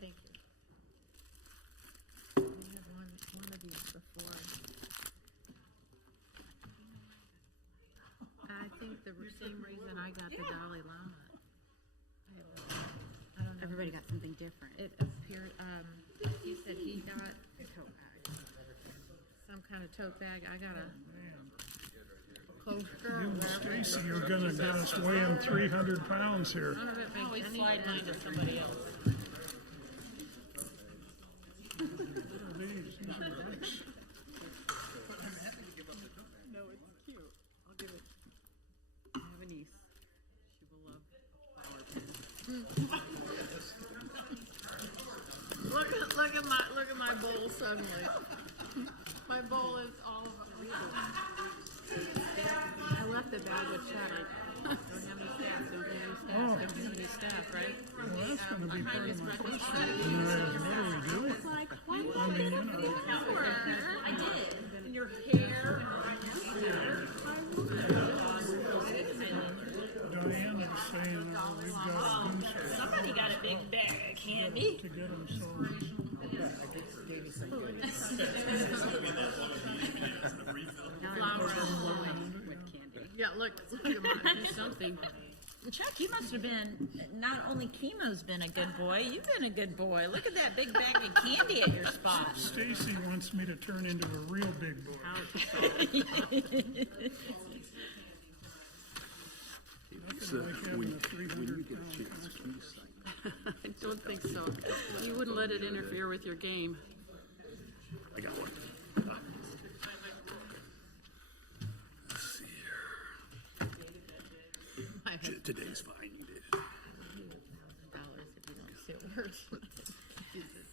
Thank you. We had one of these before. I think the same reason I got the Dalai Lama. I don't know. Everybody got something different. It appeared, he said he got a tote bag. Some kind of tote bag. I got a coaster. You and Stacy are gonna get us weighing 300 pounds here. None of it makes Always any slide mine sense. to somebody else. These are nice. No, it's cute. I'll give it. I have a niece. She will love flower pens. Look at my bowl suddenly. My bowl is all of I left the bag with cheddar. Don't have any staff. Don't have any staff. Don't have any staff, right? Well, that's gonna be part of my question. What do we do? Like, why I mean, you know. I did. And your hair. Diane was saying we've got to do something Somebody got a big bag of candy. to get them so. Flower. With candy. Yeah, look at mine. Do something. Chuck, you must have been, not only Kimo's been a good boy, you've been a good boy. Look at that big bag of candy at your spot. Stacy wants me to turn into a real big boy. So Like having when a 300 you get a pound chance, can you sign that? I don't think so. You wouldn't let it interfere with your game. I got one. Let's see here. Today's fine. You did it. $1,000 if you don't say words.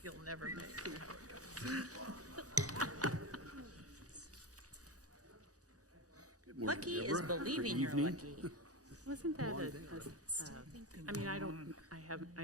You'll never make it. Good morning, Lucky is Deborah. believing Good you're evening. lucky. Wasn't that I mean, I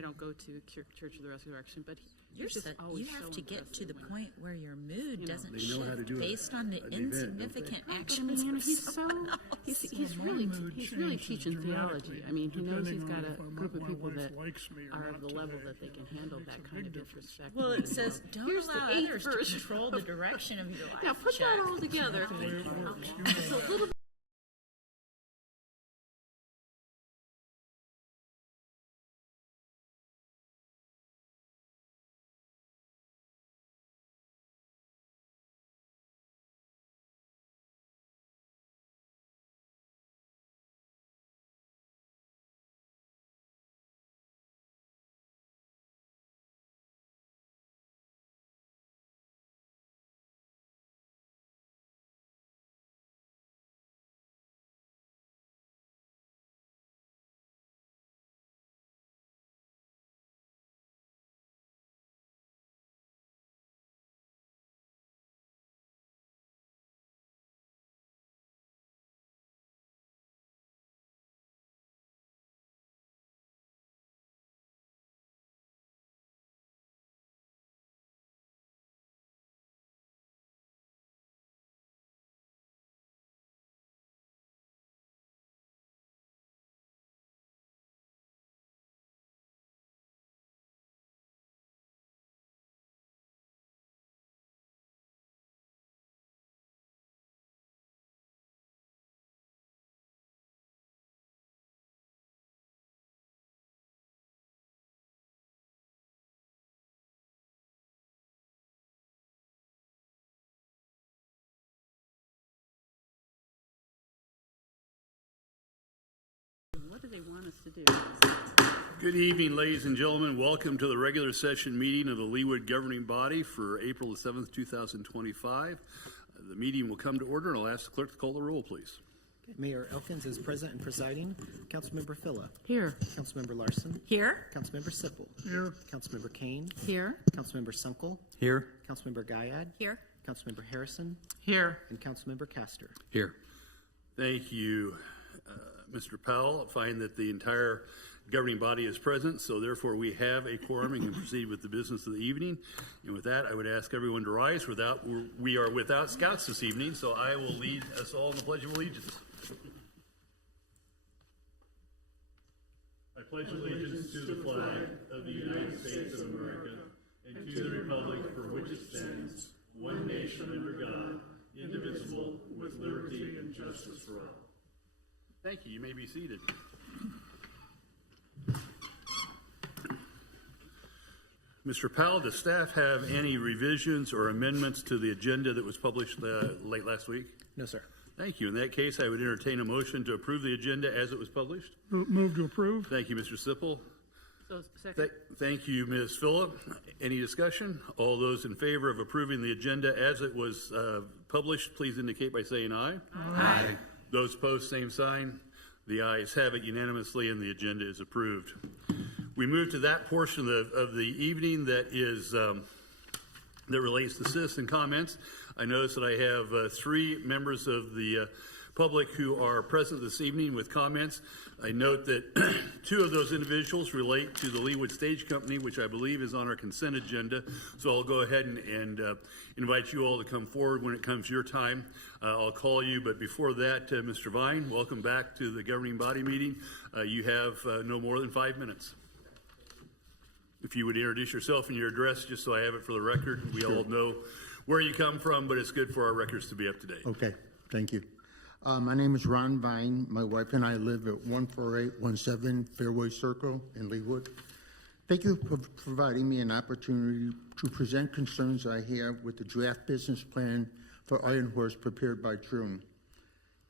don't go to Church of the Resurrection, but You're he's just so, always you have so to get to the impressive. point where your mood doesn't They know how to shift do it. based on the An event, don't they? insignificant But I actions mean, of he's someone else. he's really mood changes teaching theology. I mean, he knows he's got depending a on if group of my people wife that likes me or are not of the level today. that they can handle Makes that a kind big of difference. disrespect. Well, and, it says, don't here's the allow 8th others to verse. control the direction of your life. Now put Chuck. that all together. The way it works. You It's a know little bit. What do they want us to do? Good evening, ladies and gentlemen. Welcome to the regular session meeting of the Leawood governing body for April the 7th, 2025. The meeting will come to order, and I'll ask the clerk to call the roll, please. Mayor Elkins is present and presiding. Councilmember Philla. Here. Councilmember Larson. Here? Councilmember Sipple. Here. Councilmember Kane. Here. Councilmember Sunkel. Here. Councilmember Guyad. Here. Councilmember Harrison. Here. And Councilmember Castor. Here. Thank you, Mr. Powell. I find that the entire governing body is present, so therefore we have a quorum and can proceed with the business of the evening. And with that, I would ask everyone to rise. We are without scouts this evening, so I will lead us all in the Pledge of Allegiance. I pledge allegiance to the flag of the United States of America and to the republic for which it stands, one nation under God, indivisible, with liberty and justice for all. Thank you. You may be seated. Mr. Powell, does staff have any revisions or amendments to the agenda that was published late last week? No, sir. Thank you. In that case, I would entertain a motion to approve the agenda as it was published. Move to approve. Thank you, Mr. Sipple. So, second. Thank you, Ms. Phillip. Any discussion? All those in favor of approving the agenda as it was published, please indicate by saying aye. Aye. Those opposed, same sign. The ayes have it unanimously, and the agenda is approved. We move to that portion of the evening that is that relates to citizen comments. I notice that I have 3 members of the public who are present this evening with comments. I note that 2 of those individuals relate to the Leawood Stage Company, which I believe is on our consent agenda. So I'll go ahead and invite you all to come forward when it comes your time. I'll call you, but before that, Mr. Vine, welcome back to the governing body meeting. You have no more than 5 minutes. If you would introduce yourself and your address, just so I have it for the record. We all know where you come from, but it's good for our records to be up to date. Okay, thank you. My name is Ron Vine. My wife and I live at 14817 Fairway Circle in Leawood. Thank you for providing me an opportunity to present concerns I have with the draft business plan for Iron Horse prepared by June.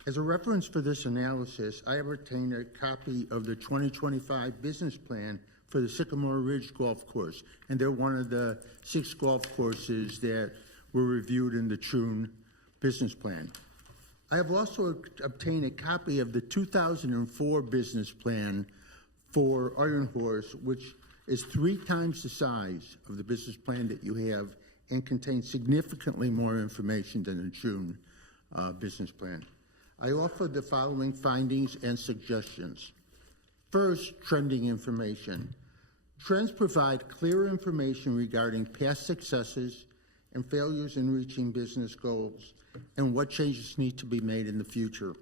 As a reference for this analysis, I have obtained a copy of the 2025 business plan for the Sycamore Ridge Golf Course, and they're one of the 6 golf courses that were reviewed in the June business plan. I have also obtained a copy of the 2004 business plan for Iron Horse, which is 3 times the size of the business plan that you have and contains significantly more information than the June business plan. I offer the following findings and suggestions. First, trending information. Trends provide clear information regarding past successes and failures in reaching business goals and what changes need to be made in the future.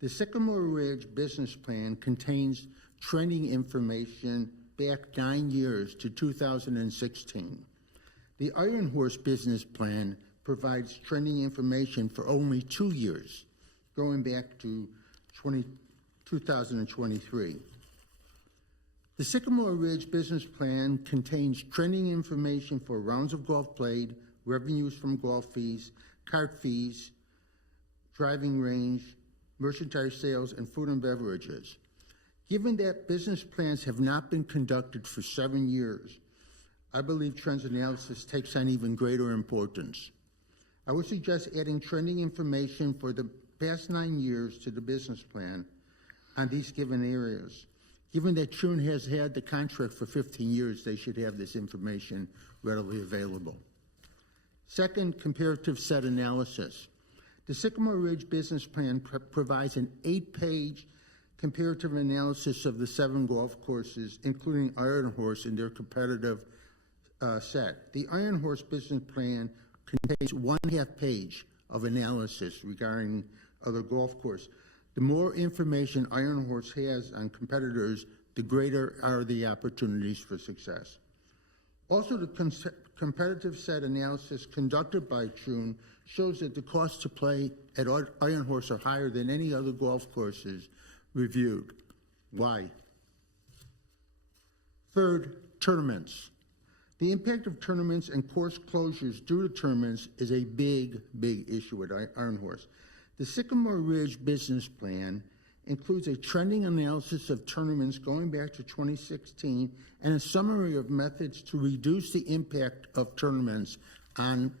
The Sycamore Ridge business plan contains trending information back 9 years to 2016. The Iron Horse business plan provides trending information for only 2 years, going back to 2023. The Sycamore Ridge business plan contains trending information for rounds of golf played, revenues from golf fees, cart fees, driving range, merchandise sales, and food and beverages. Given that business plans have not been conducted for 7 years, I believe trends analysis takes on even greater importance. I would suggest adding trending information for the past 9 years to the business plan on these given areas. Given that June has had the contract for 15 years, they should have this information readily available. Second, comparative set analysis. The Sycamore Ridge business plan provides an 8-page comparative analysis of the 7 golf courses, including Iron Horse, in their competitive set. The Iron Horse business plan contains 1.5 page of analysis regarding other golf courses. The more information Iron Horse has on competitors, the greater are the opportunities for success. Also, the competitive set analysis conducted by June shows that the costs to play at Iron Horse are higher than any other golf courses reviewed. Why? Third, tournaments. The impact of tournaments and course closures due to tournaments is a big, big issue at Iron Horse. The Sycamore Ridge business plan includes a trending analysis of tournaments going back to 2016 and a summary of methods to reduce the impact of tournaments on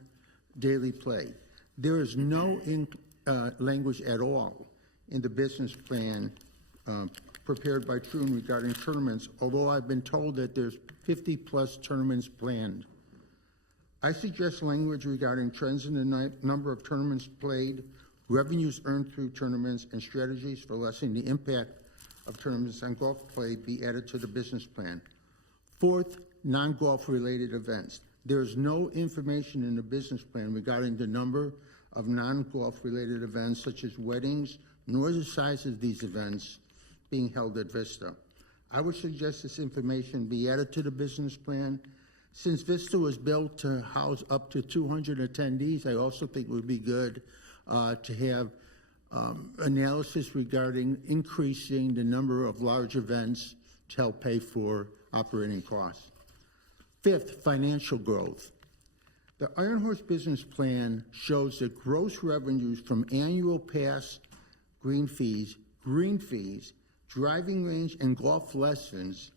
daily play. There is no language at all in the business plan prepared by June regarding tournaments, although I've been told that there's 50+ tournaments planned. I suggest language regarding trends in the number of tournaments played, revenues earned through tournaments, and strategies for lessening the impact of tournaments on golf play be added to the business plan. Fourth, non-golf related events. There is no information in the business plan regarding the number of non-golf related events such as weddings, nor the size of these events being held at Vista. I would suggest this information be added to the business plan. Since Vista was built to house up to 200 attendees, I also think it would be good to have analysis regarding increasing the number of large events to help pay for operating costs. Fifth, financial growth. The Iron Horse business plan shows that gross revenues from annual pass, green fees, driving range, and golf lessons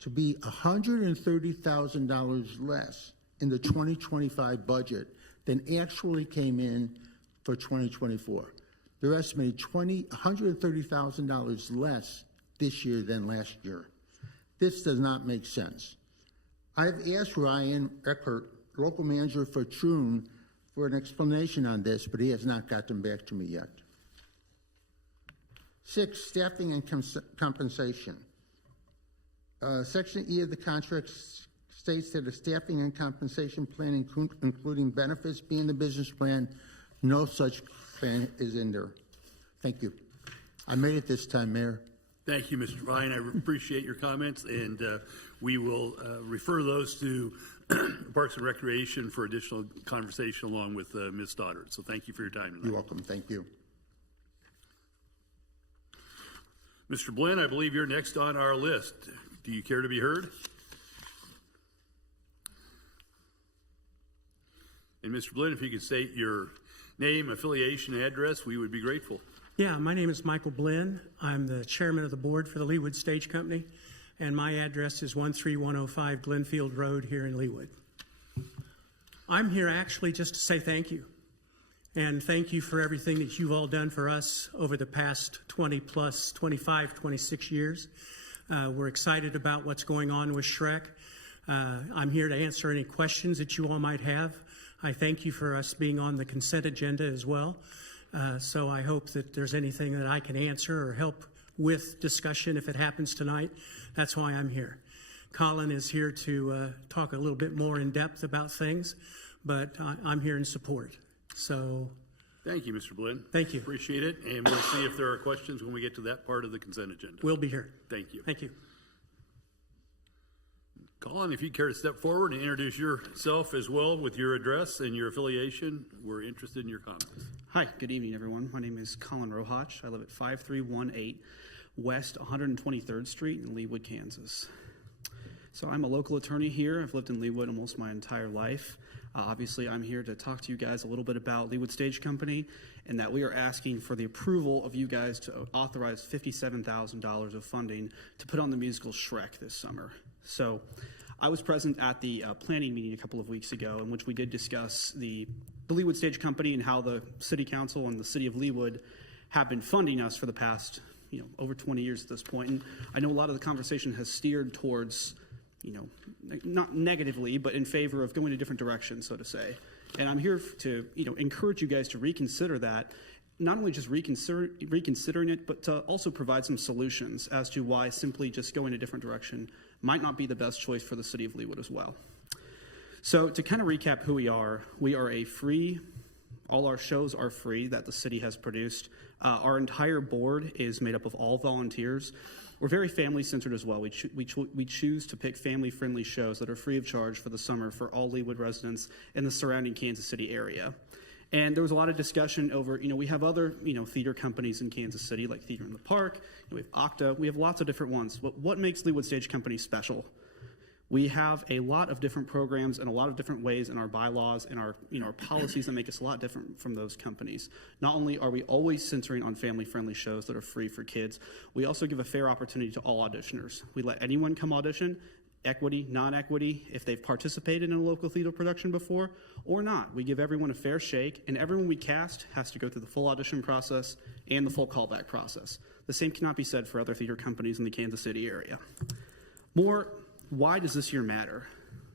to be $130,000 less in the 2025 budget than actually came in for 2024. They're estimating $130,000 less this year than last year. This does not make sense. I've asked Ryan Eckert, local manager for Troon, for an explanation on this, but he has not gotten back to me yet. 6, staffing and compensation. Section E of the contract states that a staffing and compensation plan, including benefits, be in the business plan. No such plan is in there. Thank you. I made it this time, Mayor. Thank you, Mr. Vine. I appreciate your comments, and we will refer those to Parks and Recreation for additional conversation along with Ms. Stoddard. So thank you for your time tonight. You're welcome. Thank you. Mr. Blinn, I believe you're next on our list. Do you care to be heard? And Mr. Blinn, if you could state your name, affiliation, address, we would be grateful. Yeah, my name is Michael Blinn. I'm the chairman of the board for the Leawood Stage Company, and my address is 13105 Glenfield Road here in Leawood. I'm here actually just to say thank you, and thank you for everything that you've all done for us over the past 25, 26 years. We're excited about what's going on with Shrek. I'm here to answer any questions that you all might have. I thank you for us being on the consent agenda as well. So I hope that there's anything that I can answer or help with discussion if it happens tonight. That's why I'm here. Colin is here to talk a little bit more in depth about things, but I'm here in support. So thank you, Mr. Blinn. Thank you. Appreciate it, and we'll see if there are questions when we get to that part of the consent agenda. We'll be here. Thank you. Thank you. Colin, if you care to step forward and introduce yourself as well with your address and your affiliation, we're interested in your comments. Hi, good evening, everyone. My name is Colin Rohach. I live at 5318 West 123rd Street in Leawood, Kansas. So I'm a local attorney here. I've lived in Leawood almost my entire life. Obviously, I'm here to talk to you guys a little bit about Leawood Stage Company and that we are asking for the approval of you guys to authorize $57,000 of funding to put on the musical Shrek this summer. So I was present at the planning meeting a couple of weeks ago in which we did discuss the Leawood Stage Company and how the City Council and the City of Leawood have been funding us for the past, over 20 years at this point. And I know a lot of the conversation has steered towards, not negatively, but in favor of going a different direction, so to say. And I'm here to, encourage you guys to reconsider that, not only just reconsidering it, but to also provide some solutions as to why simply just going a different direction might not be the best choice for the City of Leawood as well. So to kind of recap who we are a free, all our shows are free that the city has produced. Our entire board is made up of all volunteers. We're very family-centered as well. We choose to pick family-friendly shows that are free of charge for the summer for all Leawood residents in the surrounding Kansas City area. And there was a lot of discussion over, we have other, theater companies in Kansas City, like Theater in the Park, we have Octa, we have lots of different ones. But what makes Leawood Stage Company special? We have a lot of different programs and a lot of different ways in our bylaws and our, our policies that make us a lot different from those companies. Not only are we always centering on family-friendly shows that are free for kids, we also give a fair opportunity to all auditioners. We let anyone come audition, equity, non-equity, if they've participated in a local theater production before or not. We give everyone a fair shake, and everyone we cast has to go through the full audition process and the full callback process. The same cannot be said for other theater companies in the Kansas City area. Why does this year matter?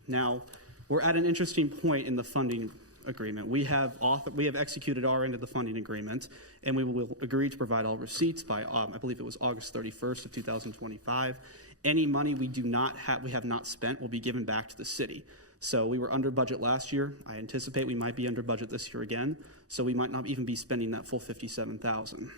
Now, we're at an interesting point in the funding agreement. We have executed our end of the funding agreement, and we will agree to provide all receipts by, I believe it was August 31st of 2025. Any money we have not spent will be given back to the city. So we were under budget last year. I anticipate we might be under budget this year again, so we might not even be spending that full $57,000.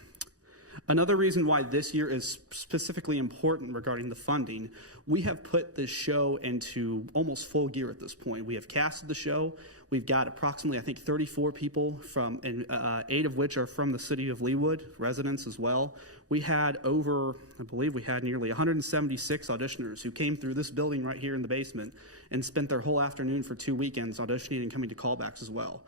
Another reason why this year is specifically important regarding the funding, we have put this show into almost full gear at this point. We have casted the show. We've got approximately, I think, 34 people and 8 of which are from the city of Leawood, residents as well. We had I believe we had nearly 176 auditioners who came through this building right here in the basement and spent their whole afternoon for 2 weekends auditioning and coming to callbacks as well.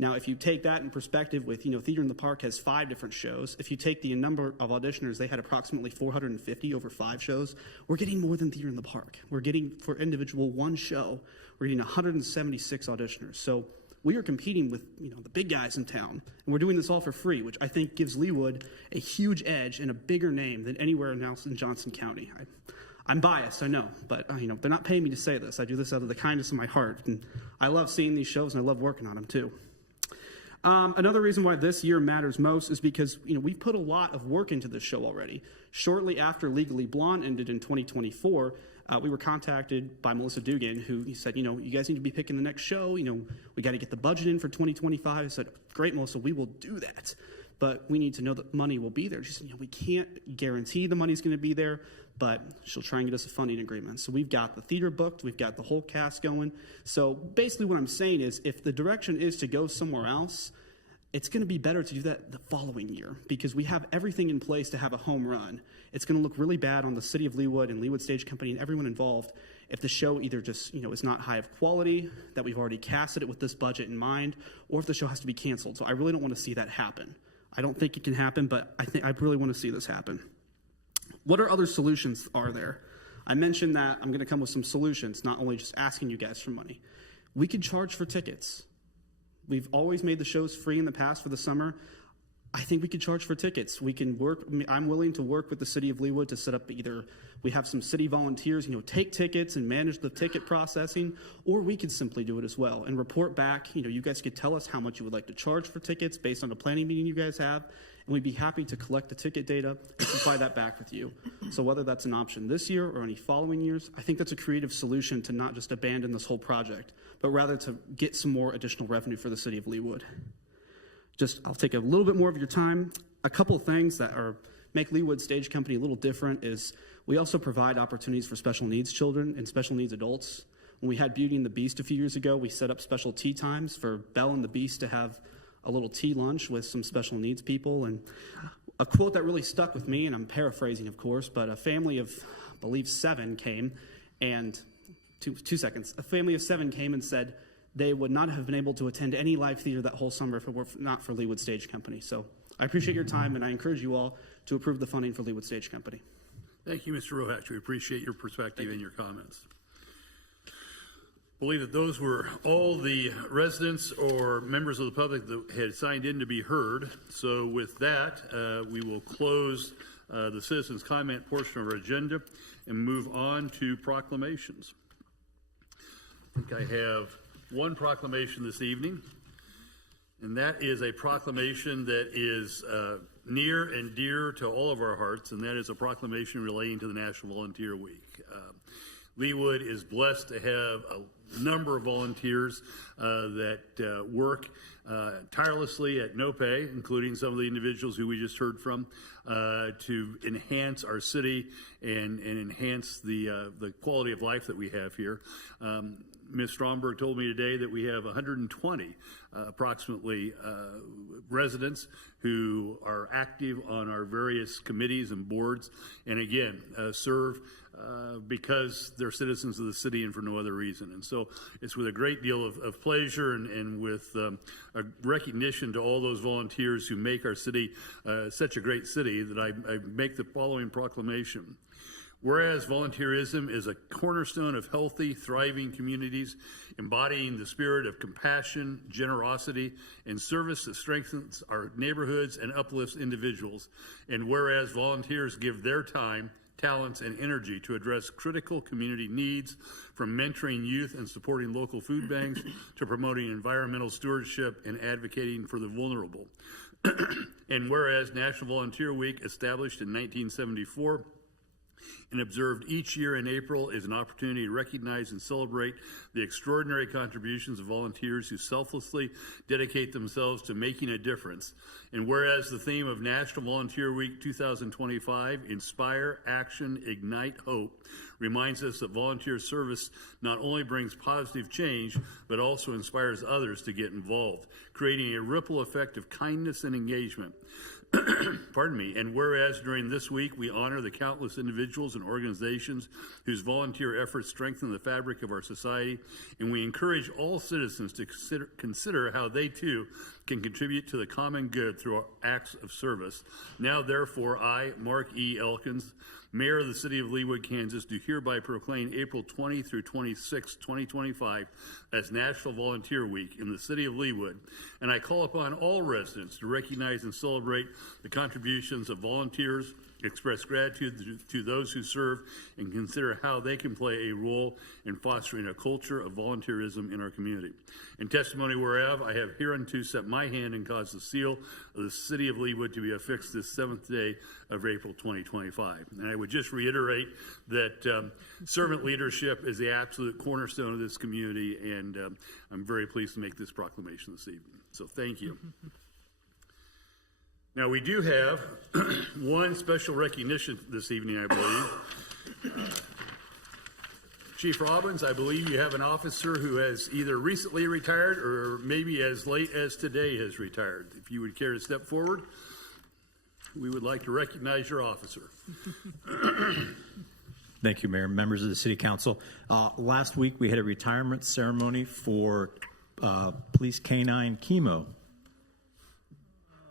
Now, if you take that in perspective with, Theater in the Park has 5 different shows. If you take the number of auditioners, they had approximately 450 over 5 shows. We're getting more than Theater in the Park. We're getting, for individual one show, we're getting 176 auditioners. So we are competing with, the big guys in town. And we're doing this all for free, which I think gives Leawood a huge edge and a bigger name than anywhere else in Johnson County. I'm biased, I know, but they're not paying me to say this. I do this out of the kindness of my heart. And I love seeing these shows and I love working on them too. Another reason why this year matters most is because we've put a lot of work into this show already. Shortly after Legally Blonde ended in 2024, we were contacted by Melissa Dugan, who said, you guys need to be picking the next show. We got to get the budget in for 2025. I said, great, Melissa, we will do that. But we need to know that money will be there. She said, we can't guarantee the money's going to be there, but she'll try and get us a funding agreement. So we've got the theater booked. We've got the whole cast going. So basically what I'm saying is if the direction is to go somewhere else, it's going to be better to do that the following year because we have everything in place to have a home run. It's going to look really bad on the city of Leawood and Leawood Stage Company and everyone involved if the show either just, is not high of quality, that we've already casted it with this budget in mind, or if the show has to be canceled. So I really don't want to see that happen. I don't think it can happen, but I really want to see this happen. What other solutions are there? I mentioned that I'm going to come with some solutions, not only just asking you guys for money. We could charge for tickets. We've always made the shows free in the past for the summer. I think we could charge for tickets. We can work. I'm willing to work with the city of Leawood to set up either we have some city volunteers, take tickets and manage the ticket processing, or we could simply do it as well and report back. You guys could tell us how much you would like to charge for tickets based on the planning meeting you guys have, and we'd be happy to collect the ticket data and supply that back with you. So whether that's an option this year or any following years, I think that's a creative solution to not just abandon this whole project, but rather to get some more additional revenue for the city of Leawood. I'll take a little bit more of your time. A couple of things that make Leawood Stage Company a little different is we also provide opportunities for special needs children and special needs adults. When we had Beauty and the Beast a few years ago, we set up special tea times for Belle and the Beast to have a little tea lunch with some special needs people. And a quote that really stuck with me, and I'm paraphrasing, of course, but a family of, I believe, 7 came and, two seconds, a family of 7 came and said, they would not have been able to attend any live theater that whole summer if it were not for Leawood Stage Company. So I appreciate your time, and I encourage you all to approve the funding for Leawood Stage Company. Thank you, Mr. Rohatch. We appreciate your perspective and your comments. I believe that those were all the residents or members of the public that had signed in to be heard. So with that, we will close the citizens' comment portion of our agenda and move on to proclamations. I think I have one proclamation this evening, and that is a proclamation that is near and dear to all of our hearts, and that is a proclamation relating to the National Volunteer Week. Leawood is blessed to have a number of volunteers that work tirelessly at no pay, including some of the individuals who we just heard from, to enhance our city and enhance the quality of life that we have here. Ms. Stromberg told me today that we have 120 approximately residents who are active on our various committees and boards, and again, serve because they're citizens of the city and for no other reason. And so it's with a great deal of pleasure and with a recognition to all those volunteers who make our city such a great city that I make the following proclamation. Whereas volunteerism is a cornerstone of healthy, thriving communities, embodying the spirit of compassion, generosity, and service that strengthens our neighborhoods and uplifts individuals. And whereas volunteers give their time, talents, and energy to address critical community needs, from mentoring youth and supporting local food banks to promoting environmental stewardship and advocating for the vulnerable. And whereas National Volunteer Week, established in 1974, and observed each year in April is an opportunity to recognize and celebrate the extraordinary contributions of volunteers who selflessly dedicate themselves to making a difference. And whereas the theme of National Volunteer Week 2025, Inspire, Action, Ignite, Hope, reminds us that volunteer service not only brings positive change, but also inspires others to get involved, creating a ripple effect of kindness and engagement. Pardon me. And whereas during this week we honor the countless individuals and organizations whose volunteer efforts strengthen the fabric of our society, and we encourage all citizens to consider how they too can contribute to the common good through our acts of service. Now, therefore, I, Mark E. Elkins, Mayor of the City of Leawood, Kansas, do hereby proclaim April 20 through 26, 2025 as National Volunteer Week in the City of Leawood, and I call upon all residents to recognize and celebrate the contributions of volunteers, express gratitude to those who serve, and consider how they can play a role in fostering a culture of volunteerism in our community. In testimony whereof, I have hereunto set my hand and caused the seal of the City of Leawood to be affixed this 7th day of April 2025. And I would just reiterate that servant leadership is the absolute cornerstone of this community, and I'm very pleased to make this proclamation this evening. So thank you. Now, we do have one special recognition this evening, I believe. Chief Robbins, I believe you have an officer who has either recently retired or maybe as late as today has retired. If you would care to step forward, we would like to recognize your officer. Thank you, Mayor. Members of the City Council. Last week we had a retirement ceremony for Police K9 Kimo,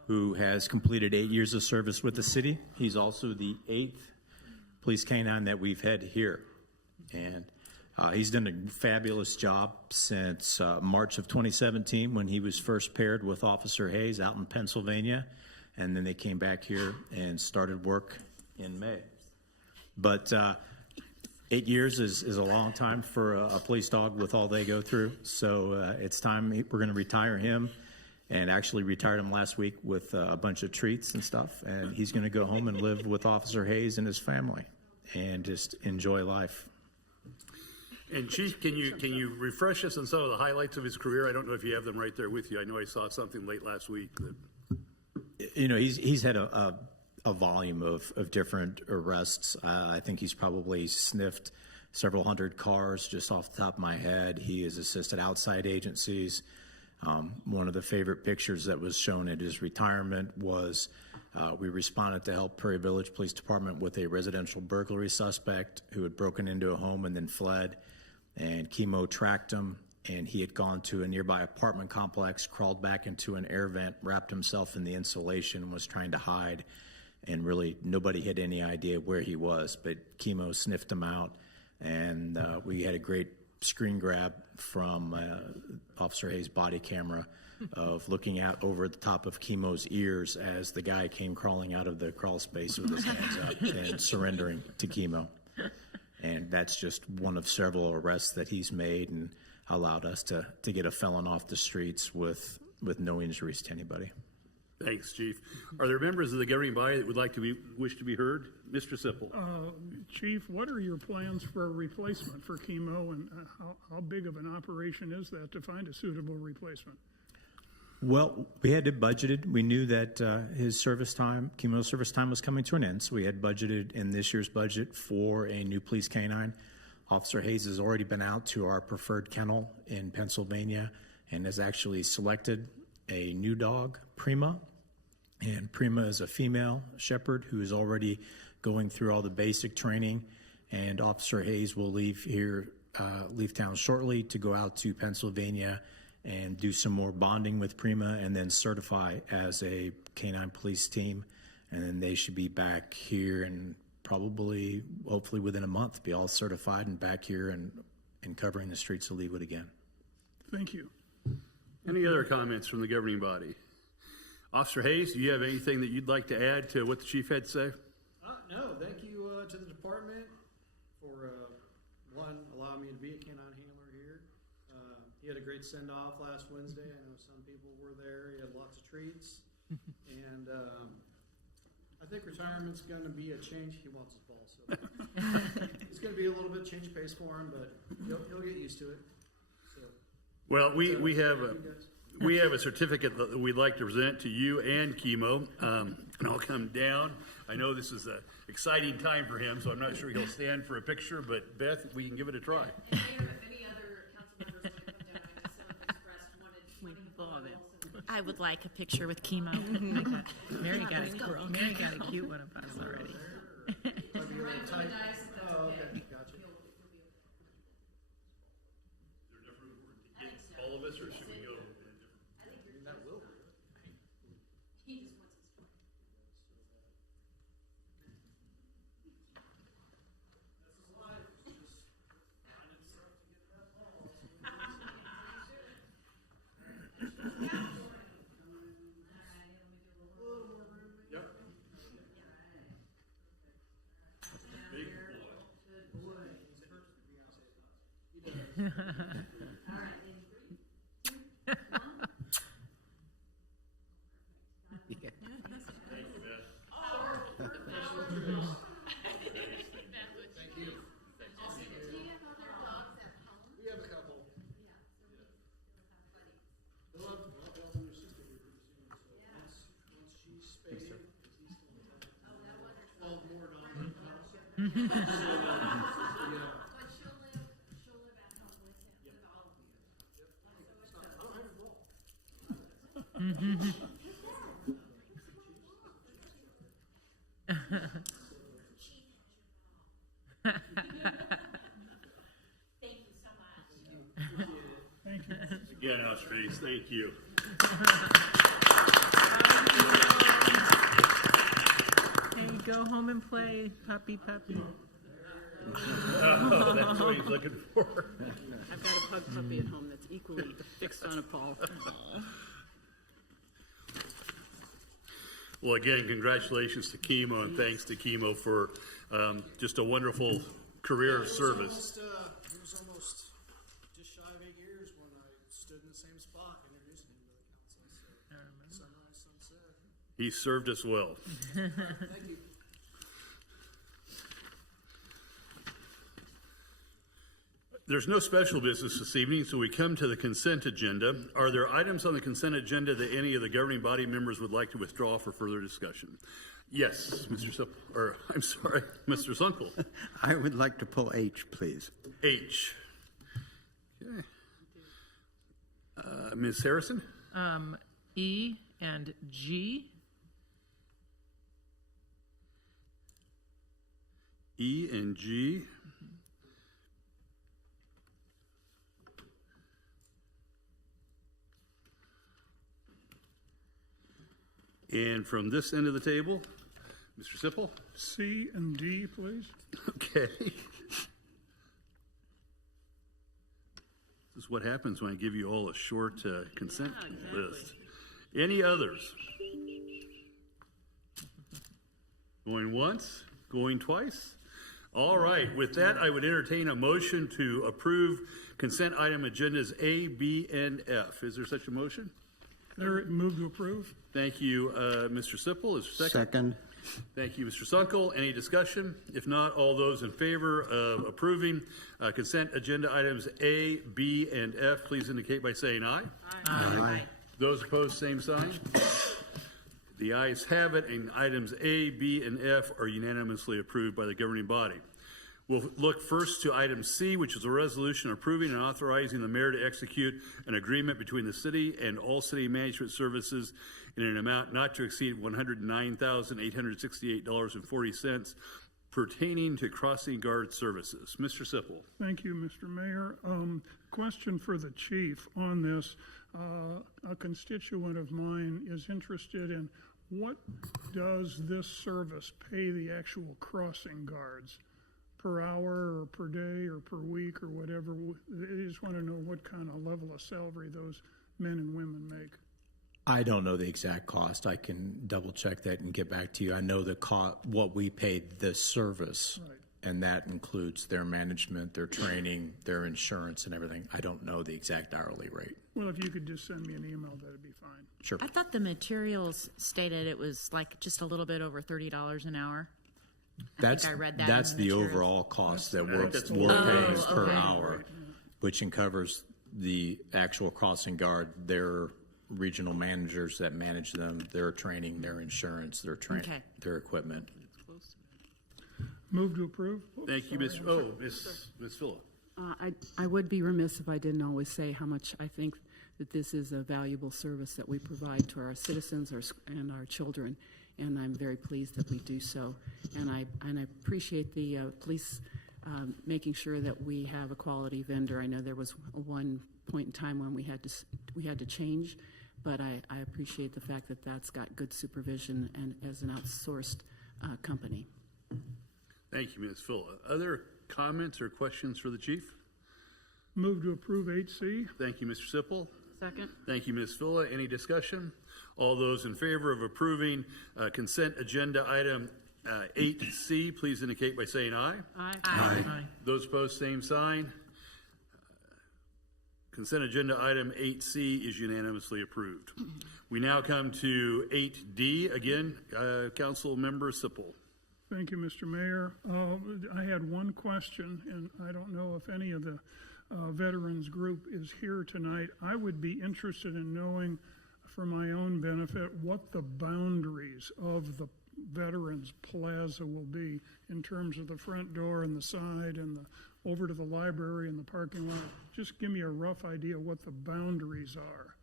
who has completed 8 years of service with the city. He's also the 8th Police K9 that we've had here. And he's done a fabulous job since March of 2017 when he was first paired with Officer Hayes out in Pennsylvania. And then they came back here and started work in May. But 8 years is a long time for a police dog with all they go through. So it's time we're going to retire him, and actually retired him last week with a bunch of treats and stuff. And he's going to go home and live with Officer Hayes and his family and just enjoy life. And Chief, can you refresh us on some of the highlights of his career? I don't know if you have them right there with you. I know I saw something late last week. You know, he's had a volume of different arrests. I think he's probably sniffed several hundred cars just off the top of my head. He has assisted outside agencies. One of the favorite pictures that was shown at his retirement was we responded to help Prairie Village Police Department with a residential burglary suspect who had broken into a home and then fled. And Kimo tracked him, and he had gone to a nearby apartment complex, crawled back into an air vent, wrapped himself in the insulation, and was trying to hide. And really, nobody had any idea where he was. But Kimo sniffed him out, and we had a great screen grab from Officer Hayes' body camera of looking out over the top of Kimo's ears as the guy came crawling out of the crawl space with his hands up and surrendering to Kimo. And that's just one of several arrests that he's made and allowed us to get a felon off the streets with no injuries to anybody. Thanks, Chief. Are there members of the governing body that would like to wish to be heard? Mr. Sipple. Chief, what are your plans for a replacement for Kimo, and how big of an operation is that to find a suitable replacement? Well, we had it budgeted. We knew that Kimo's service time was coming to an end, so we had budgeted in this year's budget for a new police canine. Officer Hayes has already been out to our preferred kennel in Pennsylvania and has actually selected a new dog, Prima. And Prima is a female shepherd who is already going through all the basic training. And Officer Hayes will leave town shortly to go out to Pennsylvania and do some more bonding with Prima and then certify as a canine police team. And then they should be back here and hopefully within a month, be all certified and back here and covering the streets of Leawood again. Thank you. Any other comments from the governing body? Officer Hayes, do you have anything that you'd like to add to what the chief had to say? No, thank you to the department for, allowing me to be a canine handler here. He had a great send-off last Wednesday. I know some people were there. He had lots of treats. And I think retirement's gonna be a change. He wants his ball, so it's gonna be a little bit change of pace for him, but he'll get used to it. So, Well, we have a certificate that we'd like to present to you and Kimo, and I'll come down. I know this is an exciting time for him, so I'm not sure he'll stand for a picture, but Beth, we can give it a try. And Mayor, if any other council members want to come down, I know some have expressed wanting Oh, to I would like a picture with Kimo. Mary got a cute one of us already. might be a little tight. Oh, okay, gotcha. All of us, or should we go? That will be. He just wants his toy. We have a couple. They'll have your sister here pretty soon, so once she's spaded, he's still in town. 12 more down in the house. But she'll live at home with him, with all of you. I don't have a ball. Thank you so much. Thank you. Again, Australis, thank you. Hey, go home and play, puppy. Oh, that's what he's looking for. I've got a pug puppy at home that's equally fixed on a paw. Well, again, congratulations to Kimo, and thanks to Kimo for just a wonderful career of service. It was almost just shy of 8 years when I stood in the same spot introducing him to the council. So, sunrise, sunset. He served us well. Thank you. There's no special business this evening, so we come to the consent agenda. Are there items on the consent agenda that any of the governing body members would like to withdraw for further discussion? Yes, Mr. Mr. Sunkel. I would like to pull H, please. H. Okay. Ms. Harrison? E and G. E and G. And from this end of the table, Mr. Sipple? C and D, please. Okay. This is what happens when I give you all a short consent list. Any others? Going once? Going twice? All right. With that, I would entertain a motion to approve consent item agendas A, B, and F. Is there such a motion? Move to approve. Thank you, Mr. Sipple. Is there a second? Second. Thank you, Mr. Sunkel. Any discussion? If not, all those in favor of approving consent agenda items A, B, and F, please indicate by saying aye. Aye. Those opposed, same sign. The ayes have it, and items A, B, and F are unanimously approved by the governing body. We'll look first to item C, which is a resolution approving and authorizing the mayor to execute an agreement between the city and all city management services in an amount not to exceed $109,868.40 pertaining to crossing guard services. Mr. Sipple. Thank you, Mr. Mayor. Question for the chief on this. A constituent of mine is interested in what does this service pay the actual crossing guards? Per hour or per day or per week or whatever. I just want to know what kind of level of salary those men and women make. I don't know the exact cost. I can double check that and get back to you. I know the what we paid the service. Right. and that includes their management, their training, their insurance, and everything. I don't know the exact hourly rate. Well, if you could just send me an email, that'd be fine. Sure. I thought the materials stated it was like just a little bit over $30 an hour. That's I read that that's in the the materials. overall cost that we're that's paying Oh, per okay. hour, which covers the actual crossing guard, their regional managers that manage them, their training, their insurance, Okay. their equipment. Move to approve? Thank you, Ms. Ms. Phillip. I would be remiss if I didn't always say how much I think that this is a valuable service that we provide to our citizens and our children, and I'm very pleased that we do so. And I appreciate the police making sure that we have a quality vendor. I know there was one point in time when we had to change, but I appreciate the fact that that's got good supervision and as an outsourced company. Thank you, Ms. Phillip. Other comments or questions for the chief? Move to approve 8C? Thank you, Mr. Sipple. Second? Thank you, Ms. Phillip. Any discussion? All those in favor of approving consent agenda item 8C, please indicate by saying aye. Aye. Those opposed, same sign. Consent agenda item 8C is unanimously approved. We now come to 8D. Again, Council Member Sipple. Thank you, Mr. Mayor. I had one question, and I don't know if any of the veterans group is here tonight. I would be interested in knowing, for my own benefit, what the boundaries of the Veterans Plaza will be in terms of the front door and the side and the over to the library and the parking lot. Just give me a rough idea what the boundaries are.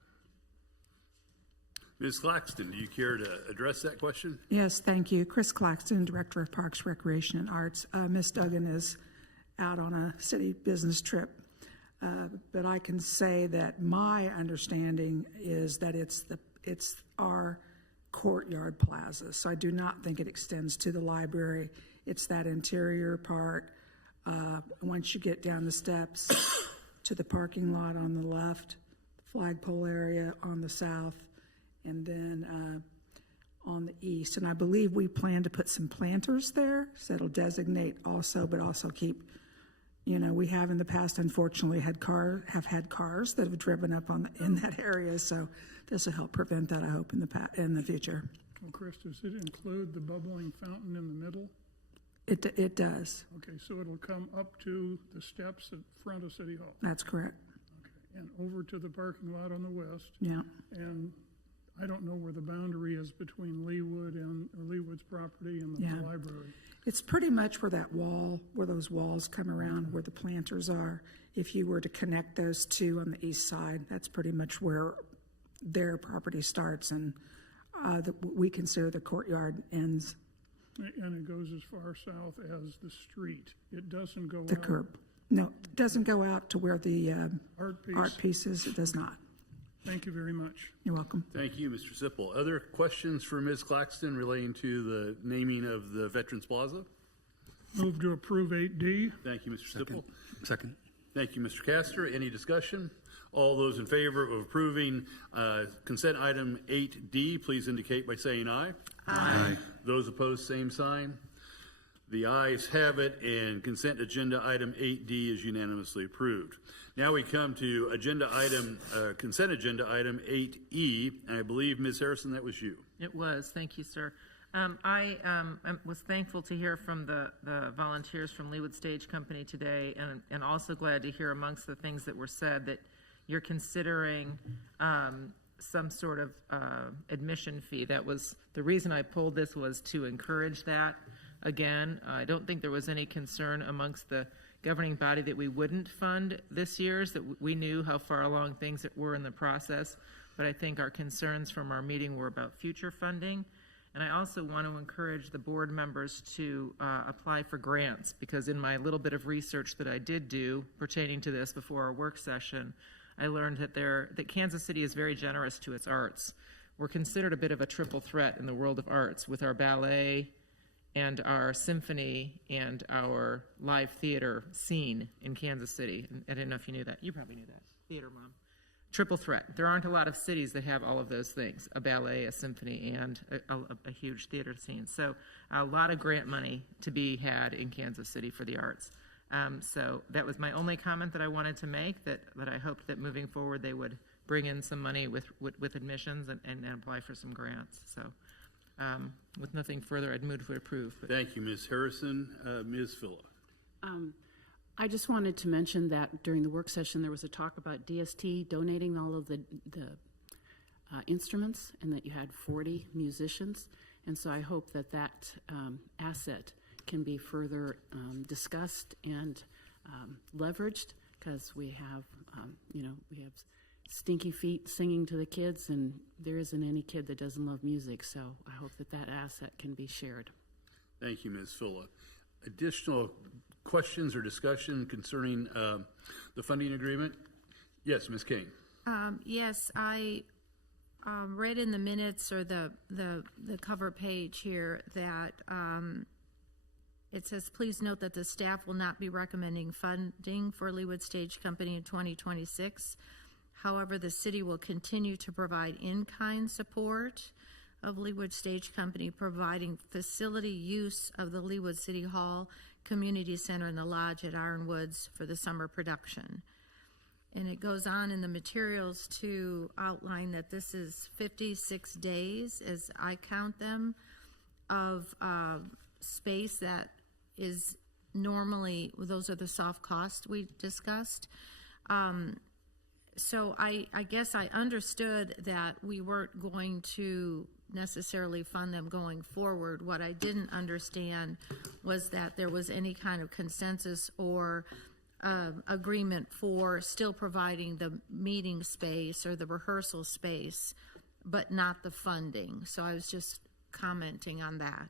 Ms. Claxton, do you care to address that question? Yes, thank you. Chris Claxton, Director of Parks, Recreation, and Arts. Ms. Duggan is out on a city business trip, but I can say that my understanding is that it's our Courtyard Plaza, so I do not think it extends to the library. It's that interior part. Once you get down the steps to the parking lot on the left, flagpole area on the south, and then on the east. And I believe we plan to put some planters there, so it'll designate also, but also keep, we have in the past, unfortunately, had cars that have driven up in that area, so this will help prevent that, I hope, in the future. Well, Chris, does it include the bubbling fountain in the middle? It does. Okay, so it'll come up to the steps in front of City Hall. That's correct. Okay, and over to the parking lot on the west. Yeah. And I don't know where the boundary is between Leawood and Leawood's property and the library. It's pretty much where those walls come around, where the planters are. If you were to connect those two on the east side, that's pretty much where their property starts, and we consider the Courtyard ends. And it goes as far south as the street. It doesn't go The out. curb. No, it doesn't go out to where the Art piece. is. It does not. Thank you very much. You're welcome. Thank you, Mr. Sipple. Other questions for Ms. Claxton relating to the naming of the Veterans Plaza? Move to approve 8D. Thank you, Mr. Sipple. Second. Thank you, Mr. Castor. Any discussion? All those in favor of approving consent item 8D, please indicate by saying aye. Aye. Those opposed, same sign. The ayes have it, and consent agenda item 8D is unanimously approved. Now we come to consent agenda item 8E, and I believe, Ms. Harrison, that was you. It was. Thank you, sir. I was thankful to hear from the volunteers from Leawood Stage Company today, and also glad to hear amongst the things that were said that you're considering some sort of admission fee. That was the reason I pulled this, was to encourage that. Again, I don't think there was any concern amongst the governing body that we wouldn't fund this year's, that we knew how far along things were in the process, but I think our concerns from our meeting were about future funding. And I also want to encourage the board members to apply for grants, because in my little bit of research that I did do pertaining to this before our work session, I learned that Kansas City is very generous to its arts. We're considered a bit of a triple threat in the world of arts, with our ballet and our symphony and our live theater scene in Kansas City. And I didn't know if you knew that. You probably knew that. Theater mom. triple threat. There aren't a lot of cities that have all of those things, a ballet, a symphony, and a huge theater scene. So a lot of grant money to be had in Kansas City for the arts. So that was my only comment that I wanted to make, that I hoped that moving forward they would bring in some money with admissions and apply for some grants. So with nothing further, I'd move to approve. Thank you, Ms. Harrison. Ms. Phillip. I just wanted to mention that during the work session, there was a talk about DST donating all of the instruments, and that you had 40 musicians. And so I hope that asset can be further discussed and leveraged, because we have stinky feet singing to the kids, and there isn't any kid that doesn't love music. So I hope that asset can be shared. Thank you, Ms. Phillip. Additional questions or discussion concerning the funding agreement? Yes, Ms. Kane. Yes, I read in the minutes or the cover page here that it says, please note that the staff will not be recommending funding for Leawood Stage Company in 2026. However, the city will continue to provide in-kind support of Leawood Stage Company, providing facility use of the Leawood City Hall, Community Center, and the Lodge at Ironwoods for the summer production. And it goes on in the materials to outline that this is 56 days, as I count them, of space that is normally, those are the soft costs we discussed. So I guess I understood that we weren't going to necessarily fund them going forward. What I didn't understand was that there was any kind of consensus or agreement for still providing the meeting space or the rehearsal space, but not the funding. So I was just commenting on that.